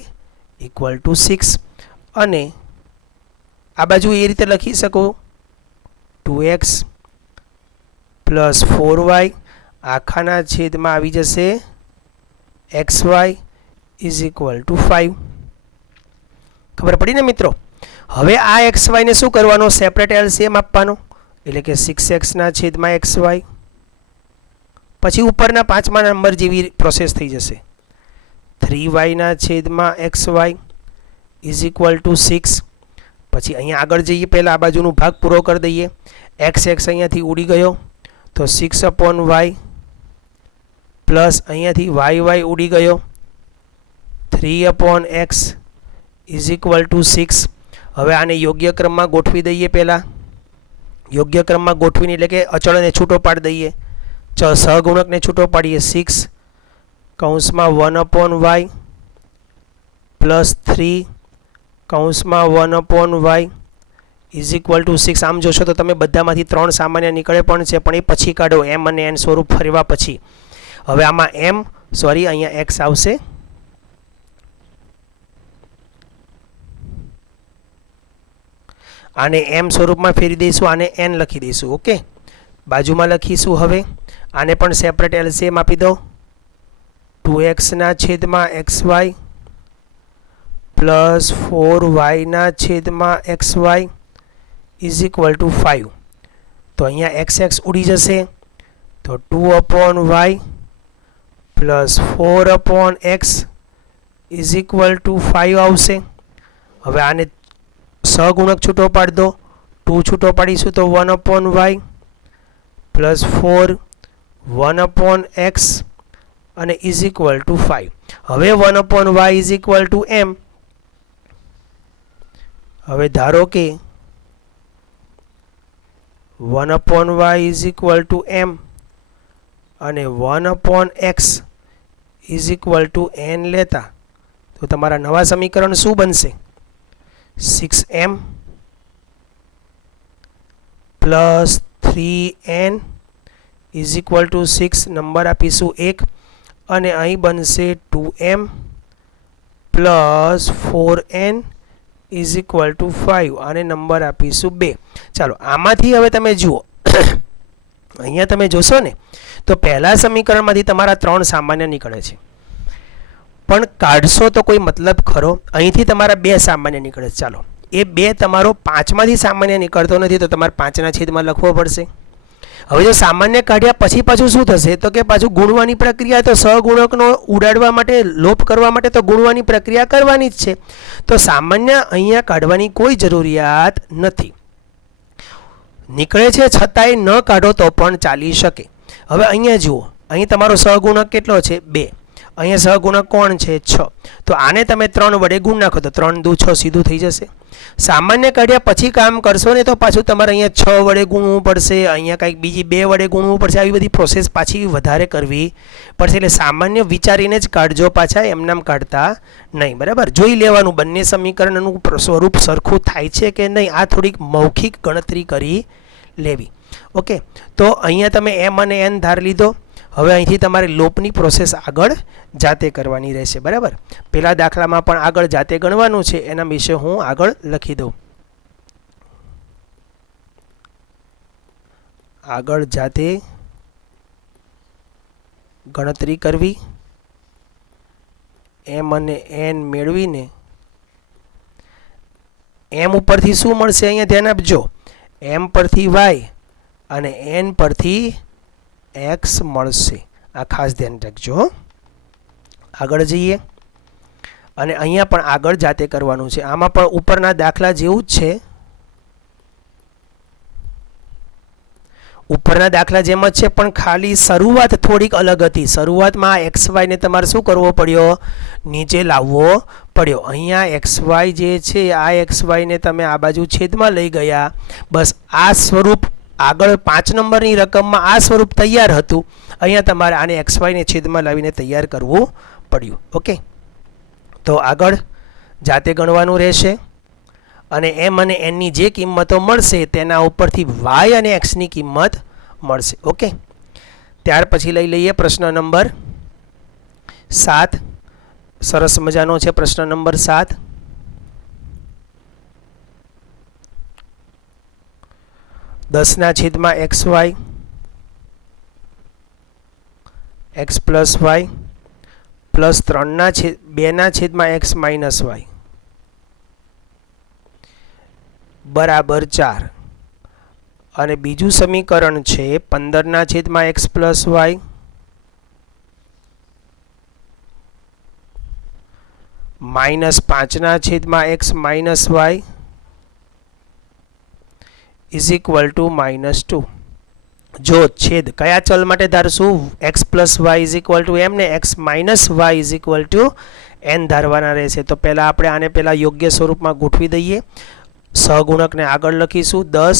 ઇક્વલ ટુ 6. અને આ બાજુ એ રીતે લખી શકો 2x પ્લસ 4y આખાના છેદમાં આવી જશે XY ઇઝ ઇક્વલ ટુ 5. ખબર પડી ને મિત્રો? હવે આ XY ને શું કરવાનો? સેપરેટ LCM આપવાનો, એટલે કે 6x ના છેદમાં XY. પછી ઉપરના પાંચમા નંબર જેવી પ્રોસેસ થઈ જશે. 3y ના છેદમાં XY ઇઝ ઇક્વલ ટુ 6. પછી અહીંયા આગળ જઈએ, પહેલાં આ બાજુનો ભાગ પૂરો કરી દઈએ. x અહીંયાથી ઉડી ગયો, તો 6/y પ્લસ અહીંયાથી y ઉડી ગયો, 3/x ઇઝ ઇક્વલ ટુ 6. હવે આને યોગ્ય ક્રમમાં ગોઠવી દઈએ. પહેલાં યોગ્ય ક્રમમાં ગોઠવીને, એટલે કે અચળને છૂટો પાડી દઈએ, સહગુણકને છૂટો પાડીએ. 6 કૌંસમાં 1/y પ્લસ 3 કૌંસમાં 1/y ઇઝ ઇક્વલ ટુ 6. આમ જોશો તો તમે બધામાંથી 3 સામાન્ય નીકળે પણ છે, પણ એ પછી કાઢો, m અને n સ્વરૂપ ફરવા પછી. હવે આમાં અહીંયા x આવશે, આને m સ્વરૂપમાં ફેરવી દઈશું, આને n લખી દઈશું. ઓકે, બાજુમાં લખીશું. હવે આને પણ સેપરેટ LCM આપી દો. 2x ના છેદમાં XY પ્લસ 4y ના છેદમાં XY ઇઝ ઇક્વલ ટુ 5. તો અહીંયા x ઉડી જશે, તો 2/y plus 4/x is equal two 5 આવશે. હવે આને સહગુણક છૂટો પાડી દો. 2 છૂટો પાડીશું તો 1/y પ્લસ 4 1/x અને ઇઝ ઇક્વલ ટુ 5. હવે 1/y is equal two m. હવે ધારો કે 1/y is equal two m અને 1/x is equal two n લેતા, તો તમારા નવા સમીકરણ શું બનશે? 6m plus 3n is equal two 6. Number આપીશું 1 અને અહીં બનશે 2m plus 4n is equal two 5 અને નંબર આપીશું 2. ચાલો, આમાંથી હવે તમે જુઓ, અહીંયા તમે જોશો ને તો પહેલા સમીકરણમાંથી તમારા 3 સામાન્ય નીકળે છે, પણ કાઢશો તો કોઈ મતલબ ખરો? અહીંથી તમારા 2 સામાન્ય નીકળે છે. ચાલો, એ 2 તમારો 5માંથી સામાન્ય નીકળતો નથી, તો તમારે 5ના છેદમાં લખવો પડશે. હવે જો સામાન્ય કાઢ્યા પછી પાછું શું થશે? તો કે પાછું ગુણવાની પ્રક્રિયા, તો સહગુણકનો ઉડાડવા માટે, લોપ કરવા માટે તો ગુણવાની પ્રક્રિયા કરવાની જ છે. તો સામાન્ય અહીંયા કાઢવાની કોઈ જરૂરિયાત નથી. નીકળે છે છતાંય ન કાઢો તો પણ ચાલી શકે. હવે અહીંયા જુઓ, અહીં તમારો સહગુણક કેટલો છે? 2. અહીંયા સહગુણક કોણ છે? 6. તો આને તમે 3 વડે ગુણ નાખો તો 3 દુ 6 સીધું થઈ જશે. સામાન્ય કાઢ્યા પછી કામ કરશો ને તો પાછું તમારે અહીંયા 6 વડે ગુણવું પડશે, અહીંયા કંઈક બીજી 2 વડે ગુણવું પડશે. આવી બધી પ્રોસેસ પાછી વધારે કરવી પડશે. એટલે સામાન્ય વિચારીને જ કાઢજો, પાછા એમનામ કાઢતા નહીં. બરાબર, જોઈ લેવાનું બંને સમીકરણનું સ્વરૂપ સરખું થાય છે કે નહીં. આ થોડીક મૌખિક ગણતરી કરી લેવી. ઓકે, તો અહીંયા તમે m અને n ધાર લીધો. હવે અહીંથી તમારે લોપની પ્રોસેસ આગળ જાતે કરવાની રહેશે. બરાબર, પેલા દાખલામાં પણ આગળ જાતે ગણવાનું છે, એના વિશે હું આગળ લખી દઉં. આગળ જાતે ગણતરી કરવી, m અને n મેળવીને m ઉપરથી શું મળશે? અહીંયા ધ્યાન આપજો, m પરથી y અને n પરથી x મળશે. આ ખાસ ધ્યાન રાખજો. આગળ જઈએ અને અહીંયા પણ આગળ જાતે કરવાનું છે. આમાં પણ ઉપરના દાખલા જેવું જ છે, ઉપરના દાખલા જેમ જ છે, પણ ખાલી શરૂઆત થોડીક અલગ હતી. શરૂઆતમાં આ XY ને તમારે શું કરવો પડ્યો? નીચે લાવવો પડ્યો. અહીંયા XY જે છે, આ XY ને તમે આ બાજુ છેદમાં લઈ ગયા. બસ આ સ્વરૂપ આગળ 5 નંબરની રકમમાં આ સ્વરૂપ તૈયાર હતું, અહીંયા તમારે આને XYને છેદમાં લાવીને તૈયાર કરવું પડ્યું. ઓકે, તો આગળ જાતે ગણવાનું રહેશે અને M અને N ની જે કિંમતો મળશે તેના ઉપરથી Y અને X ની કિંમત મળશે. ઓકે, ત્યાર પછી લઈ લઈએ પ્રશ્ન નંબર 7. સરસ મજાનો છે પ્રશ્ન number 7. 10/XY x plus y plus 2/x minus y બરાબર 4 અને બીજું સમીકરણ છે 15/x plus y minus 5/x minus y is equal to -2. જો છેદ કયા ચલ માટે ધારશું? x plus y is equal two m ને x minus y is equal two n ધારવાના રહેશે. તો પહેલાં આપણે આને પહેલાં યોગ્ય સ્વરૂપમાં ગોઠવી દઈએ. સહગુણકને આગળ લખીશું 10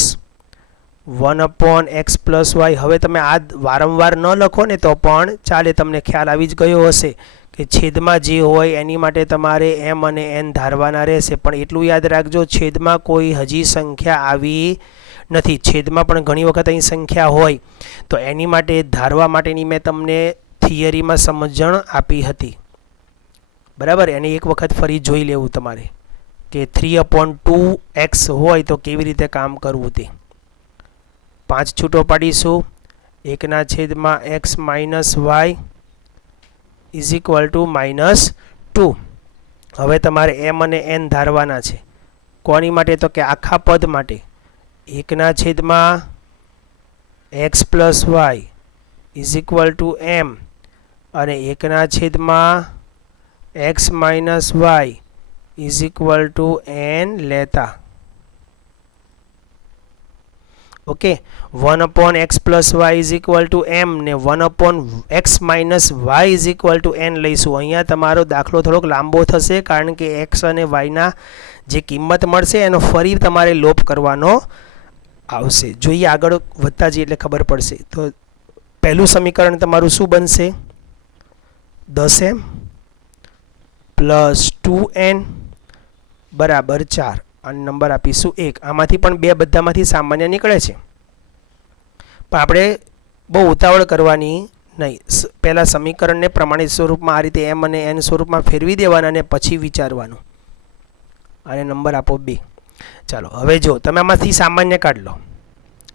1/x plus y. હવે તમે આ વારંવાર ન લખો ને તો પણ ચાલે, તમને ખ્યાલ આવી જ ગયો હશે કે છેદમાં જે હોય એની માટે તમારે m અને n ધારવાના રહેશે. પણ એટલું યાદ રાખજો, છેદમાં કોઈ હજી સંખ્યા આવી નથી. છેદમાં પણ ઘણી વખત અહીં સંખ્યા હોય તો એની માટે ધારવા માટેની મેં તમને થિયરીમાં સમજણ આપી હતી, બરાબર. એની એક વખત ફરી જોઈ લેવું તમારે કે 3/2x હોય તો કેવી રીતે કામ કરવું તે. 5 છૂટો પાડીશું, 1/x minus y is equal to -2. હવે તમારે m અને n ધારવાના છે. કોની માટે? તો કે આખા પદ માટે. 1/x plus y is equal two m અને 1/x minus y is equal two n લેતા. Okay, 1/x plus y is equal two m ને 1/x minus y is equal two n લઈશું. અહીંયા તમારો દાખલો થોડોક લાંબો થશે કારણ કે x અને yના જે કિંમત મળશે એનો ફરી તમારે લોપ કરવાનો આવશે. જોઈએ આગળ વધતા જઈએ એટલે ખબર પડશે. તો પહેલું સમીકરણ તમારું શું બનશે? 10m પ્લસ 2n બરાબર 4 અને નંબર આપીશું 1. આમાંથી પણ બે બધામાંથી સામાન્ય નીકળે છે, પણ આપણે બહુ ઉતાવળ કરવાની નહીં. પહેલાં સમીકરણને પ્રમાણિત સ્વરૂપમાં આ રીતે m અને n સ્વરૂપમાં ફેરવી દેવાના અને પછી વિચારવાનું. અને નંબર આપો 2. ચાલો હવે જો તમે આમાંથી સામાન્ય કાઢ લો.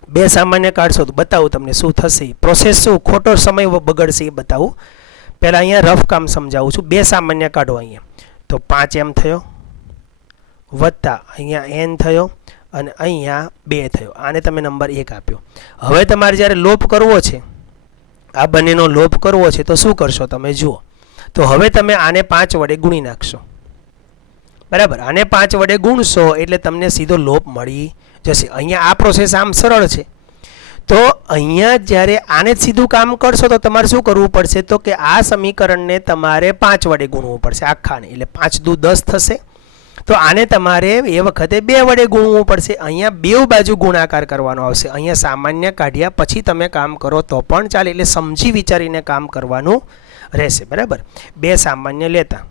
2 સામાન્ય કાઢશો તો બતાવું તમને શું થશે. પ્રોસેસ શું ખોટો સમય બગડશે એ બતાવું. પહેલાં અહીંયા રફ કામ સમજાવું છું. 2 સામાન્ય કાઢો અહીંયા તો 5m થયો વત્તા અહીંયા n થયો અને અહીંયા 2 થયો. આને તમે નંબર 1 આપ્યો. હવે તમારે જ્યારે લોપ કરવો છે, આ બંનેનો લોપ કરવો છે તો શું કરશો તમે જુઓ. તો હવે તમે આને 5 વડે ગુણી નાખશો, બરાબર. આને 5 વડે ગુણશો એટલે તમને સીધો લોપ મળી જશે. અહીંયા આ પ્રોસેસ આમ સરળ છે. તો અહીંયા જ્યારે આને જ સીધું કામ કરશો તો તમારે શું કરવું પડશે? તો કે આ સમીકરણને તમારે 5 વડે ગુણવું પડશે આખાને, એટલે 5 દુ 10 થશે. તો આને તમારે એ વખતે 2 વડે ગુણવું પડશે. અહીંયા બેઉ બાજુ ગુણાકાર કરવાનો આવશે. અહીંયા સામાન્ય કાઢ્યા પછી તમે કામ કરો તો પણ ચાલે, એટલે સમજી વિચારીને કામ કરવાનું રહેશે, બરાબર. 2 સામાન્ય લેતા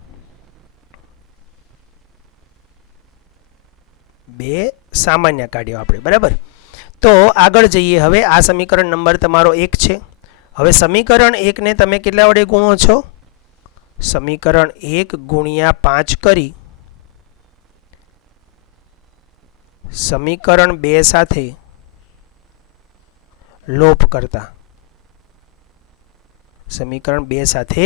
2 સામાન્ય કાઢ્યો આપણે, બરાબર. તો આગળ જઈએ. હવે આ સમીકરણ નંબર તમારો 1 છે. હવે સમીકરણ 1 ને તમે કેટલા વડે ગુણો છો? સમીકરણ 1 ગુણ્યા 5 કરી સમીકરણ 2 સાથે લોપ કરતા, સમીકરણ 2 સાથે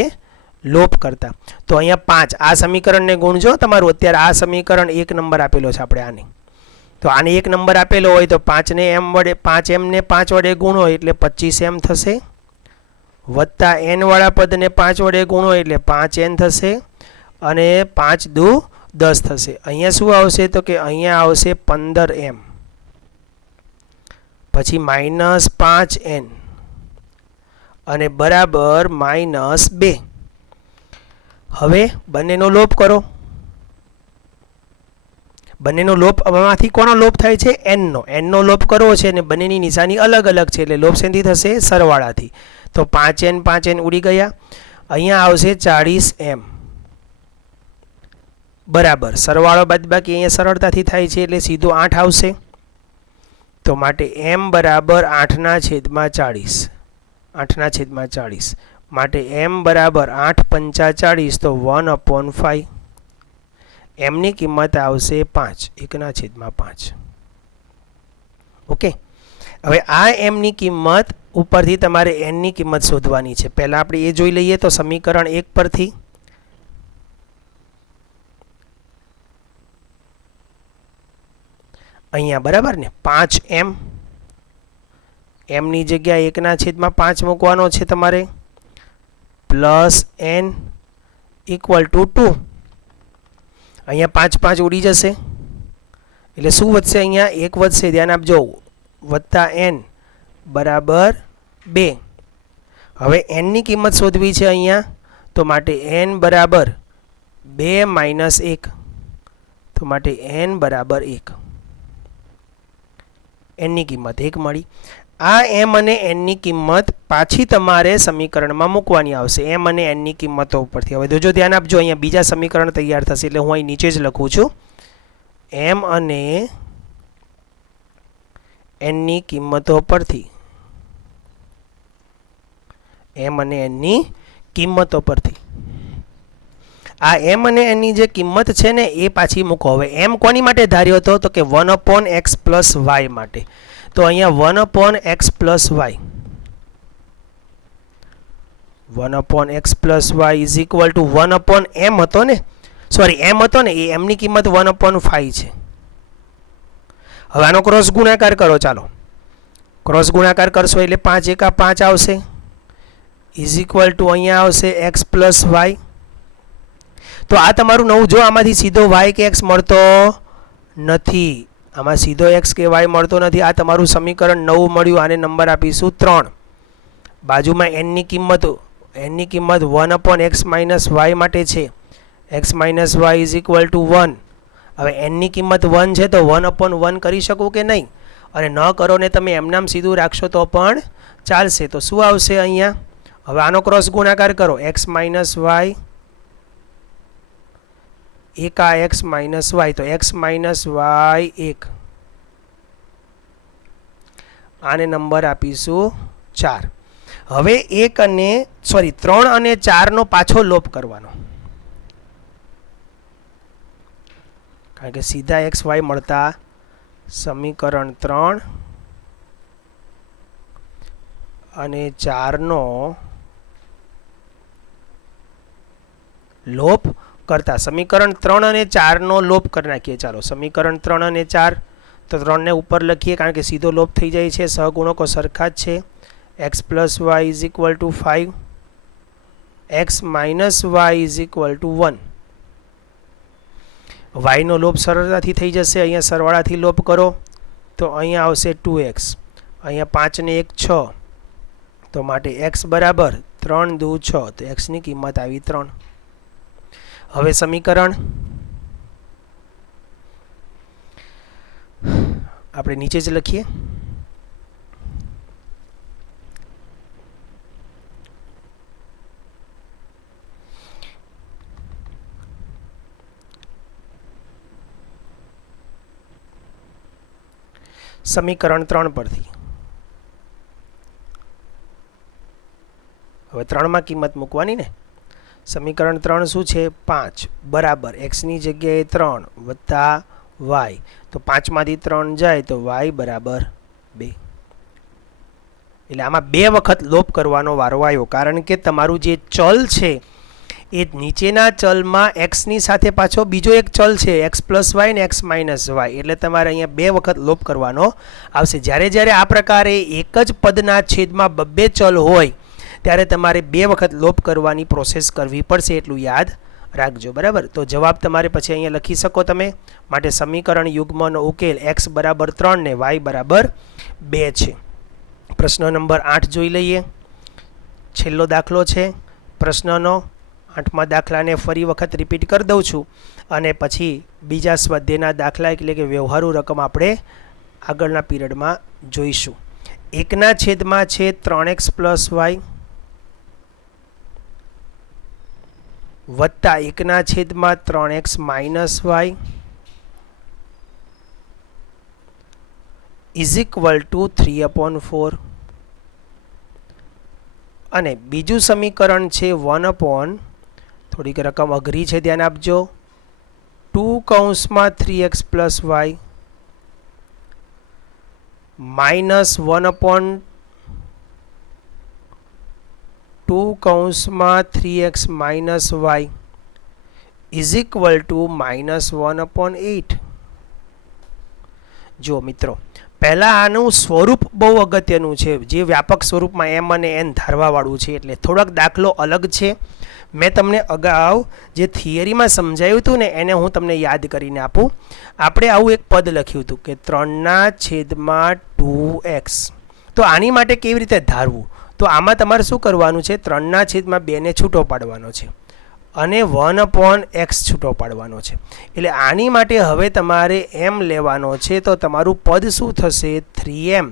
લોપ કરતા. તો અહીંયા 5 આ સમીકરણને ગુણજો તમારું. અત્યારે આ સમીકરણ 1 નંબર આપેલો છે આપણે આને, તો આને 1 નંબર આપેલો હોય તો 5 ને m વડે 5m ને 5 વડે ગુણો એટલે 25m થશે, વત્તા n વાળા પદને 5 વડે ગુણો એટલે 5n થશે અને 5 દુ 10 થશે. અહીંયા શું આવશે? તો કે અહીંયા આવશે 15m પછી -5n અને બરાબર -2. હવે બંનેનો લોપ કરો. બંનેનો લોપ આમાંથી કોનો લોપ થાય છે? એનનો લોપ કરવો છે અને બંનેની નિશાની અલગ અલગ છે એટલે લોપ શેથી થશે? સરવાળાથી. તો 5n ઉડી ગયા. અહીંયા આવશે 40m બરાબર સરવાળો બાદબાકી અહીંયા સરળતાથી થાય છે એટલે સીધો 8 આવશે. તો માટે m બરાબર 8/40 8/40 માટે m બરાબર 8×45 તો 1/5 એમની કિંમત આવશે 5 1/5. ઓકે. હવે આ એમની કિંમત ઉપરથી તમારે એનની કિંમત શોધવાની છે. પહેલાં આપણે એ જોઈ લઈએ તો સમીકરણ 1 પરથી અહીંયા બરાબર ને 5m એમની જગ્યાએ 1/5 મૂકવાનો છે તમારે પ્લસ n ઇક્વલ ટુ 2. અહીંયા 5 ઉડી જશે એટલે શું વધશે? અહીંયા 1 વધશે. ધ્યાન આપજો. વત્તા n બરાબર 2. હવે nની કિંમત શોધવી છે અહીંયા તો માટે n બરાબર 2 - 1 તો માટે n બરાબર 1. nની કિંમત 1 મળી. આ m અને nની કિંમત પાછી તમારે સમીકરણમાં મૂકવાની આવશે m અને nની કિંમતો ઉપરથી. હવે જો ધ્યાન આપજો અહીંયા બીજા સમીકરણ તૈયાર થશે એટલે હું અહીં નીચે જ લખું છું m અને nની કિંમતો પરથી m અને nની કિંમતો પરથી આ m અને nની જે કિંમત છે ને એ પાછી મૂકો. હવે m કોની માટે ધાર્યો હતો? તો કે 1/x + y માટે. તો અહીંયા 1/x + y 1/x + y is equal two 1/m હતો ને, સોરી m હતો ને, એ mની કિંમત 1/5 છે. હવે આનો ક્રોસ ગુણાકાર કરો. ચાલો ક્રોસ ગુણાકાર કરશો એટલે 5 × 5 આવશે ઇઝ ઇક્વલ ટુ અહીંયા આવશે x + y. તો આ તમારું નવું. જો આમાંથી સીધો y કે x મળતો નથી, આમાં સીધો x કે y મળતો નથી. આ તમારું સમીકરણ નવું મળ્યું. આને નંબર આપીશું 3. બાજુમાં nની કિંમત 1/x - y માટે છે. x - y is equal two 1. હવે nની કિંમત 1 છે તો 1/1 કરી શકું કે નહીં? અને ન કરો ને તમે એમનામ સીધું રાખશો તો પણ ચાલશે. તો શું આવશે અહીંયા? હવે આનો ક્રોસ ગુણાકાર કરો. x - y 1x - y તો x - y 1. આને નંબર આપીશું 4. હવે 3 અને 4 નો પાછો લોપ કરવાનો, કારણ કે સીધા x y મળતા સમીકરણ 3 અને 4 નો લોપ કરતા સમીકરણ 3 અને 4 નો લોપ કરી નાખીએ. ચાલો સમીકરણ 3 અને 4 તો 3 ને ઉપર લખીએ કારણ કે સીધો લોપ થઈ જાય છે. સહગુણકો સરખા જ છે. x + y is equal two 5 x - y is equal two 1. y નો લોપ સરળતાથી થઈ જશે. અહીંયા સરવાળાથી લોપ કરો તો અહીંયા આવશે 2x. અહીંયા 5 ને 1 6 તો માટે x બરાબર 3 × 2 = 6 તો x ની કિંમત આવી 3. હવે સમીકરણ આપણે નીચે જ લખીએ. સમીકરણ 3 પરથી હવે 3 માં કિંમત મૂકવાની ને. સમીકરણ 3 શું છે? 5 બરાબર x ની જગ્યાએ 3 વત્તા y. તો 5 માંથી 3 જાય તો y બરાબર 2. એટલે આમાં 2 વખત લોપ કરવાનો વારો આવ્યો કારણ કે તમારું જે ચલ છે એ નીચેના ચલમાં x ની સાથે પાછો બીજો એક ચલ છે x + y ને x - y. એટલે તમારે અહીંયા 2 વખત લોપ કરવાનો આવશે. જ્યારે આ પ્રકારે એક જ પદના છેદમાં 2 ચલ હોય ત્યારે તમારે 2 વખત લોપ કરવાની પ્રોસેસ કરવી પડશે. એટલું યાદ રાખજો. બરાબર. તો જવાબ તમારે પછી અહીંયા લખી શકો તમે. માટે સમીકરણ યુગ્મનો ઉકેલ x બરાબર 3 ને y બરાબર 2 છે. પ્રશ્ન નંબર 8 જોઈ લઈએ. છેલ્લો દાખલો છે પ્રશ્નનો 8મા દાખલાને ફરી વખત રિપીટ કરી દઉં છું અને પછી બીજા સ્વાધ્યાયના દાખલા એટલે કે વ્યવહારુ રકમ આપણે આગળના પીરિયડમાં જોઈશું. 1/3 છે 3x + y વત્તા 1/3x - y is equal two 3/4 અને બીજું સમીકરણ છે 1/ થોડીક રકમ અઘરી છે ધ્યાન આપજો 2 3x + y minus 1/2 3x - y is equal two -1/8. જો મિત્રો પહેલાં આનું સ્વરૂપ બહુ અગત્યનું છે, જે વ્યાપક સ્વરૂપમાં m અને n ધારવાવાળું છે, એટલે થોડોક દાખલો અલગ છે. મેં તમને અગાઉ જે થિયરીમાં સમજાવ્યું હતું ને એને હું તમને યાદ કરીને આપું. આપણે આવું એક પદ લખ્યું હતું કે 3/2x. તો આની માટે કેવી રીતે ધારવું? તો આમાં તમારે શું કરવાનું છે? 3/2 ને છૂટો પાડવાનો છે અને 1/x છૂટો પાડવાનો છે. એટલે આની માટે હવે તમારે m લેવાનો છે. તો તમારું પદ શું થશે? 3m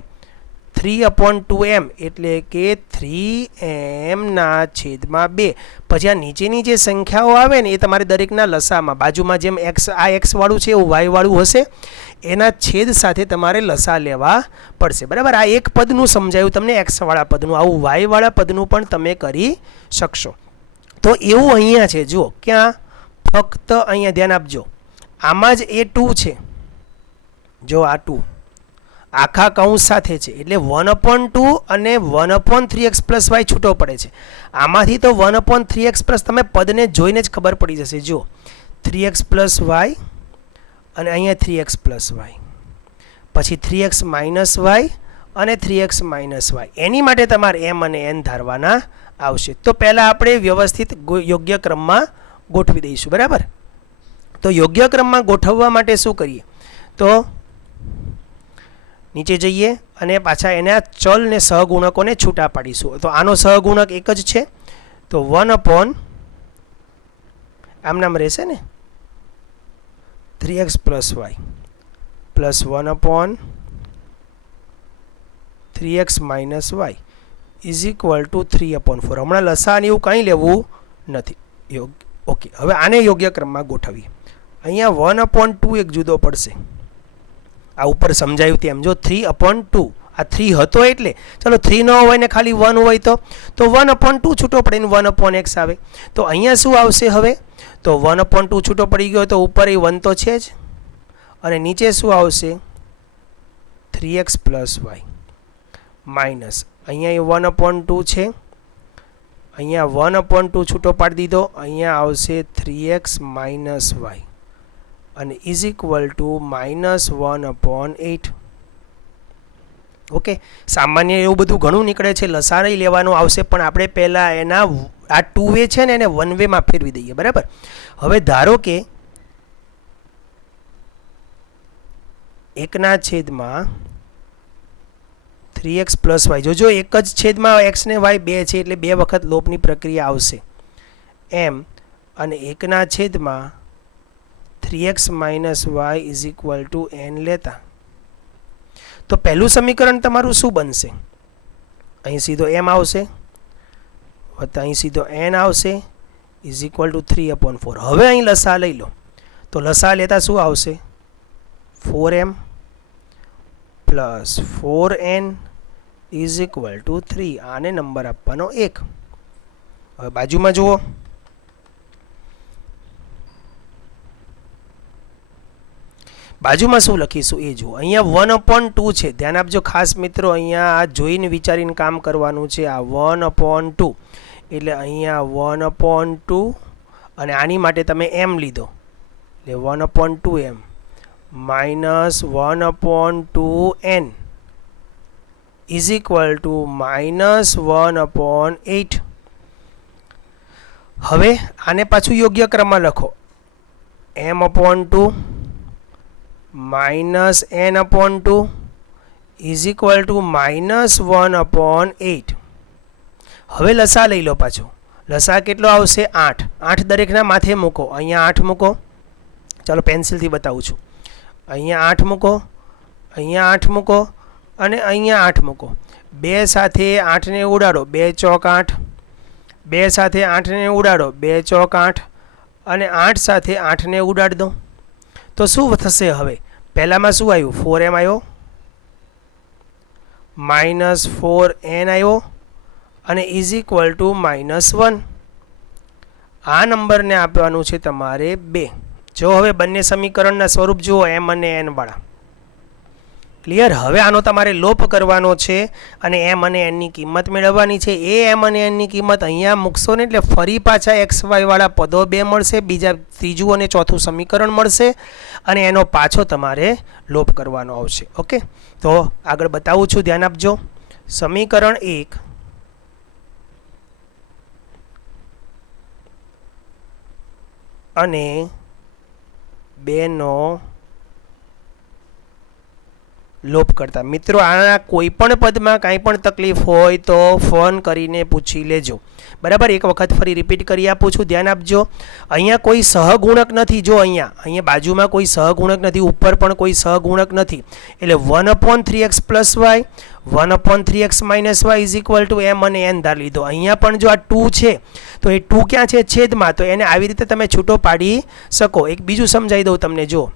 3/2m એટલે કે 3m/2. પછી આ નીચેની જે સંખ્યાઓ આવે ને એ તમારે દરેકના લસામાં બાજુમાં જેમ x આ x વાળું છે એવું y વાળું હશે એના છેદ સાથે તમારે લસા લેવા પડશે. બરાબર, આ એક પદનું સમજાયું તમને x વાળા પદનું, આવું y વાળા પદનું પણ તમે કરી શકશો. તો એવું અહીંયા છે, જુઓ ક્યાં ફક્ત અહીંયા ધ્યાન આપજો, આમાં જ એ 2 છે. જો આ 2 આખા કૌંસ સાથે છે એટલે 1/2 અને 1/3x + y છૂટો પડે છે. આમાંથી તો 1/3x + તમે પદને જોઈને જ ખબર પડી જશે. જુઓ 3x + y અને અહીંયા 3x + y પછી 3x - y અને 3x - y. એની માટે તમારે m અને n ધારવાના આવશે. તો પહેલાં આપણે વ્યવસ્થિત યોગ્ય ક્રમમાં ગોઠવી દઈશું. બરાબર, તો યોગ્ય ક્રમમાં ગોઠવવા માટે શું કરીએ? તો નીચે જઈએ અને પાછા એના ચલ ને સહગુણકોને છૂટા પાડીશું. તો આનો સહગુણક એક જ છે તો 1/ આમ નામ રહેશે ને 3x + y plus 1/3x - y is equal two 3/4. હમણાં લસાઅ એવું કંઈ લેવું નથી. ઓકે, હવે આને યોગ્ય ક્રમમાં ગોઠવીએ. અહીંયા 1/2 એક જુદો પડશે. આ ઉપર સમજાયું તેમ જો 3/2 આ 3 હતો એટલે ચલો 3 ન હોય ને ખાલી 1 હોય તો 1/2 છૂટો પડે ને 1/x આવે. તો અહીંયા શું આવશે હવે? તો 1/2 છૂટો પડી ગયો તો ઉપર એ 1 તો છે જ અને નીચે શું આવશે? 3x + y માઇનસ અહીંયા એ 1/2 છે, અહીંયા 1/2 છૂટો પાડી દીધો, અહીંયા આવશે 3x - y અને ઇઝ ઇક્વલ ટુ -1/8. ઓકે, સામાન્ય એવું બધું ઘણું નીકળે છે, લસાઅ લેવાનું આવશે પણ આપણે પહેલાં એના આ 2 વે છે ને એને 1 વેમાં ફેરવી દઈએ. બરાબર, હવે ધારો કે 1/3x + y. જો એક જ છેદમાં x ને y 2 છે એટલે 2 વખત લોપની પ્રક્રિયા આવશે એમ અને 1/3x - y is equal two n લેતા તો પહેલું સમીકરણ તમારું શું બનશે? અહીં સીધો m આવશે વત્તા અહીં સીધો n આવશે ઇઝ ઇક્વલ ટુ 3/4. હવે અહીં લસાઅ લઈ લો તો લસાઅ લેતા શું આવશે? 4m + 4n is equal two 3. આને નંબર આપવાનો 1. હવે બાજુમાં જુઓ, બાજુમાં શું લખીશું એ જુઓ. અહીંયા 1/2 છે, ધ્યાન આપજો ખાસ મિત્રો, અહીંયા આ જોઈને વિચારીને કામ કરવાનું છે. આ 1/2 એટલે અહીંયા 1/2 અને આની માટે તમે m લીધો એટલે 1/2m minus 1/2n is equal two -1/8. હવે આને પાછું યોગ્ય ક્રમમાં લખો. m/2 minus n/2 is equal two -1/8. હવે લસા લઈ લો પાછો. લસા કેટલો આવશે 8. 8 દરેકના માથે મૂકો. અહીંયા 8 મૂકો. ચાલો પેન્સિલથી બતાવું છું. અહીંયા 8 મૂકો, અહીંયા 8 મૂકો અને અહીંયા 8 મૂકો. 2 સાથે 8ને ઉડાડો, 2 ચોક 8. 2 સાથે 8ને ઉડાડો, 2 ચોક 8 અને 8 સાથે 8ને ઉડાડી દો. તો શું થશે? હવે પહેલામાં શું આવ્યું? 4m આવ્યો, -4n આવ્યો અને ઇઝ ઇક્વલ ટુ -1. આ નંબરને આપવાનું છે તમારે 2. જો હવે બંને સમીકરણના સ્વરૂપ જુઓ, m અને n વાળા. ક્લિયર? હવે આનો તમારે લોપ કરવાનો છે અને m અને n ની કિંમત મેળવવાની છે. એ m અને n ની કિંમત અહીંયા મૂકશો ને એટલે ફરી પાછા xy વાળા પદો 2 મળશે, બીજા ત્રીજું અને ચોથું સમીકરણ મળશે અને એનો પાછો તમારે લોપ કરવાનો આવશે. ઓકે, તો આગળ બતાવું છું, ધ્યાન આપજો. સમીકરણ 1 અને 2 નો લોપ કરતા. મિત્રો, આના કોઈ પણ પદમાં કાંઈ પણ તકલીફ હોય તો ફોન કરીને પૂછી લેજો. બરાબર? એક વખત ફરી રિપીટ કરી આપું છું, ધ્યાન આપજો. અહીંયા કોઈ સહગુણક નથી. જો અહીંયા બાજુમાં કોઈ સહગુણક નથી, ઉપર પણ કોઈ સહગુણક નથી. એટલે 1/3x + y 1/3x - y is equal two m અને n ધાર લીધો. અહીંયા પણ જો આ 2 છે તો એ 2 ક્યાં છે? છેદમાં. તો એને આવી રીતે તમે છૂટો પાડી શકો. એક બીજું સમજાવી દઉં તમને. જો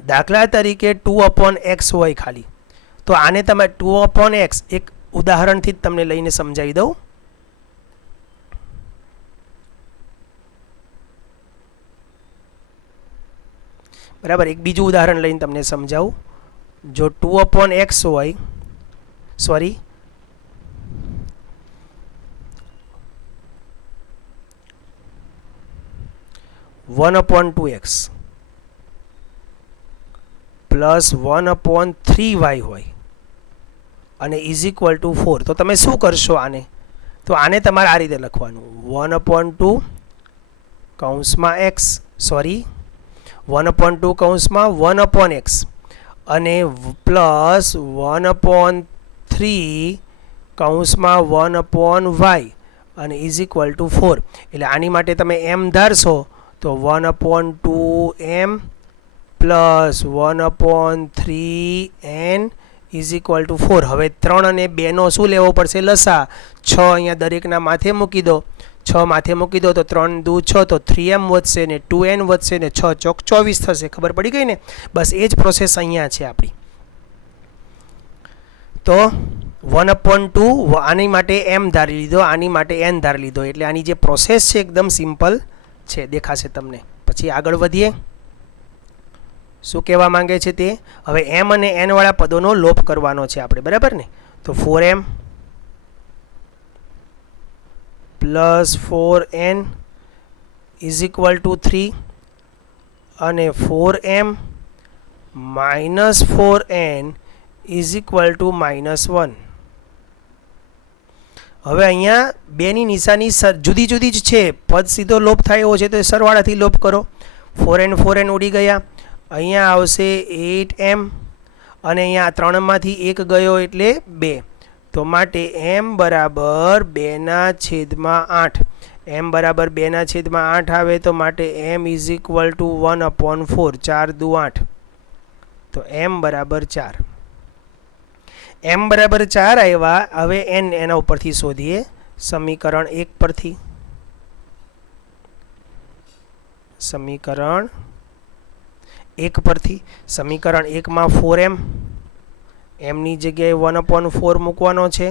દાખલા તરીકે 2/x હોય ખાલી, તો આને તમે 2/x એક ઉદાહરણથી જ તમને લઈને સમજાવી દઉં. બરાબર? એક બીજું ઉદાહરણ લઈને તમને સમજાવું. જો 2/x હોય, સોરી 1/2x પ્લસ 1/3y હોય અને ઇઝ ઇક્વલ ટુ 4. તો તમે શું કરશો આને? તો આને તમારે આ રીતે લખવાનું, 1/2 કૌંસમાં x, સોરી 1/2 કૌંસમાં 1/x અને પ્લસ 1/3 કૌંસમાં 1/y અને ઇઝ ઇક્વલ ટુ 4. એટલે આની માટે તમે m ધારશો તો 1/2m plus 1/3n is equal to 4. હવે 3 અને 2 નો શું લેવો પડશે? લસા. 6 અહીંયા દરેકના માથે મૂકી દો. 6 માથે મૂકી દો તો 3 દુ 6, તો 3m વધશે ને 2n વધશે ને 6 ચોક 24 થશે. ખબર પડી ગઈ ને? બસ એ જ પ્રોસેસ અહીંયા છે આપણી. તો 1/2 આની માટે m ધારી લીધો, આની માટે n ધારી લીધો. એટલે આની જે પ્રોસેસ છે એકદમ સિમ્પલ છે, દેખાશે તમને. પછી આગળ વધીએ. શું કહેવા માંગે છે તે? હવે m અને n વાળા પદોનો લોપ કરવાનો છે આપણે. બરાબર ને? તો 4m plus 4n is equal two 3 અને 4m minus 4n is equal two -1. હવે અહીંયા બેની નિશાની જુદી જુદી જ છે. પદ સીધો લોપ થાય એવો છે તો સરવાળાથી લોપ કરો. 4n ઉડી ગયા. અહીંયા આવશે 8m અને અહીંયા 3માંથી 1 ગયો એટલે 2. તો માટે m બરાબર 2/8. m બરાબર 2/8 આવે તો માટે m ઇઝ ઇક્વલ ટુ 1/4. 4 દુ 8. તો m બરાબર 4. m બરાબર 4 આવ્યા. હવે n એના ઉપરથી શોધીએ સમીકરણ 1 પરથી. સમીકરણ 1 પરથી. સમીકરણ 1 માં 4m, m ની જગ્યાએ 1/4 મૂકવાનો છે,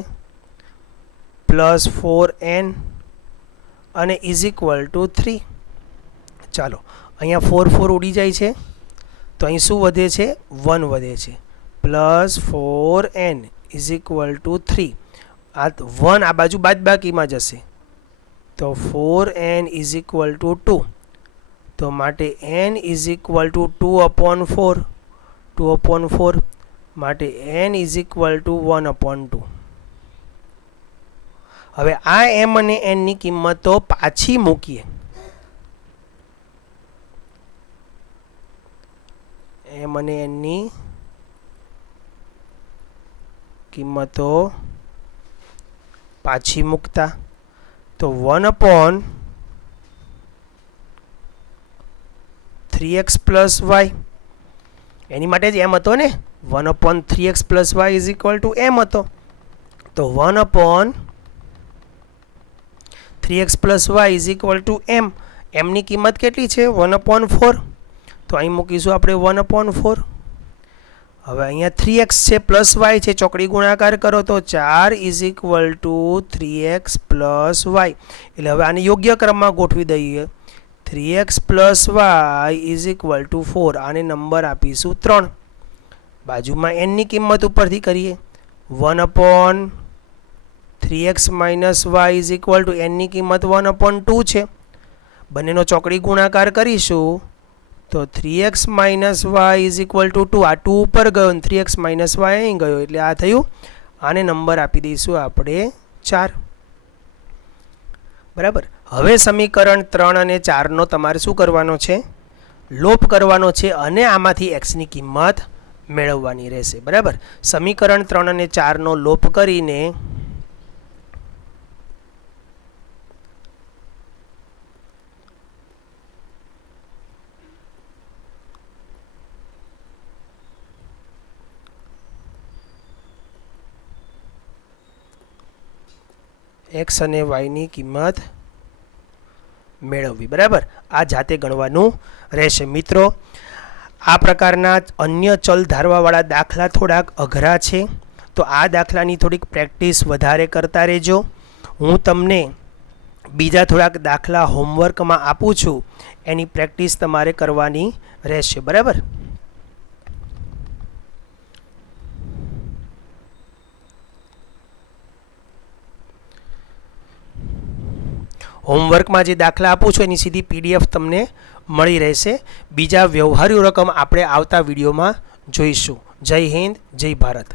પ્લસ 4n અને ઇઝ ઇક્વલ ટુ 3. ચાલો, અહીંયા 4 ઉડી જાય છે તો અહીં શું વધે છે? 1 વધે છે. Plus 4n is equal two 3. આ 1 આ બાજુ બાદબાકીમાં જશે તો 4n ઇઝ ઇક્વલ ટુ 2. તો માટે n ઇઝ ઇક્વલ ટુ 2/4. 2/4 માટે n ઇઝ ઇક્વલ ટુ 1/2. હવે આ m અને n ની કિંમતો પાછી મૂકીએ. m અને n ની કિંમતો પાછી મૂકતા તો 1/3x પ્લસ વાય, એની માટે જ એમ હતો ને, 1/3x plus Y is equal to M હતો. તો 1/3x plus Y is equal to M. એમની કિંમત કેટલી છે? 1/4. તો અહીં મૂકીશું આપણે 1/4. હવે અહીંયા 3x છે પ્લસ વાય છે, ચોકડી ગુણાકાર કરો તો 4 is equal to 3x plus y. એટલે હવે આને યોગ્ય ક્રમમાં ગોઠવી દઈએ. 3x plus Y is equal to 4. આને નંબર આપીશું 3. બાજુમાં એનની કિંમત ઉપરથી કરીએ. 1/3x minus Y is equal to એનની કિંમત 1/2 છે. બંનેનો ચોકડી ગુણાકાર કરીશું તો 3x minus Y is equal to 2. આ 2 ઉપર ગયો અને 3x માઇનસ વાય અહીં ગયો, એટલે આ થયું. આને નંબર આપી દઈશું આપણે 4. બરાબર. હવે સમીકરણ 3 અને 4નો તમારે શું કરવાનો છે? લોપ કરવાનો છે અને આમાંથી એક્સની કિંમત મેળવવાની રહેશે. બરાબર. સમીકરણ 3 અને 4નો લોપ કરીને એક્સ અને વાયની કિંમત મેળવવી. બરાબર. આ જાતે ગણવાનું રહેશે. મિત્રો, આ પ્રકારના અન્ય ચલ ધારવાવાળા દાખલા થોડાક અઘરા છે, તો આ દાખલાની થોડીક પ્રેક્ટિસ વધારે કરતા રહેજો. હું તમને બીજા થોડાક દાખલા હોમવર્કમાં આપું છું, એની પ્રેક્ટિસ તમારે કરવાની રહેશે. બરાબર. હોમવર્કમાં જે દાખલા આપું છું એની સીધી PDF તમને મળી રહેશે. બીજા વ્યવહારુ રકમ આપણે આવતા વિડીયોમાં જોઈશું. જય હિન્દ, જય ભારત.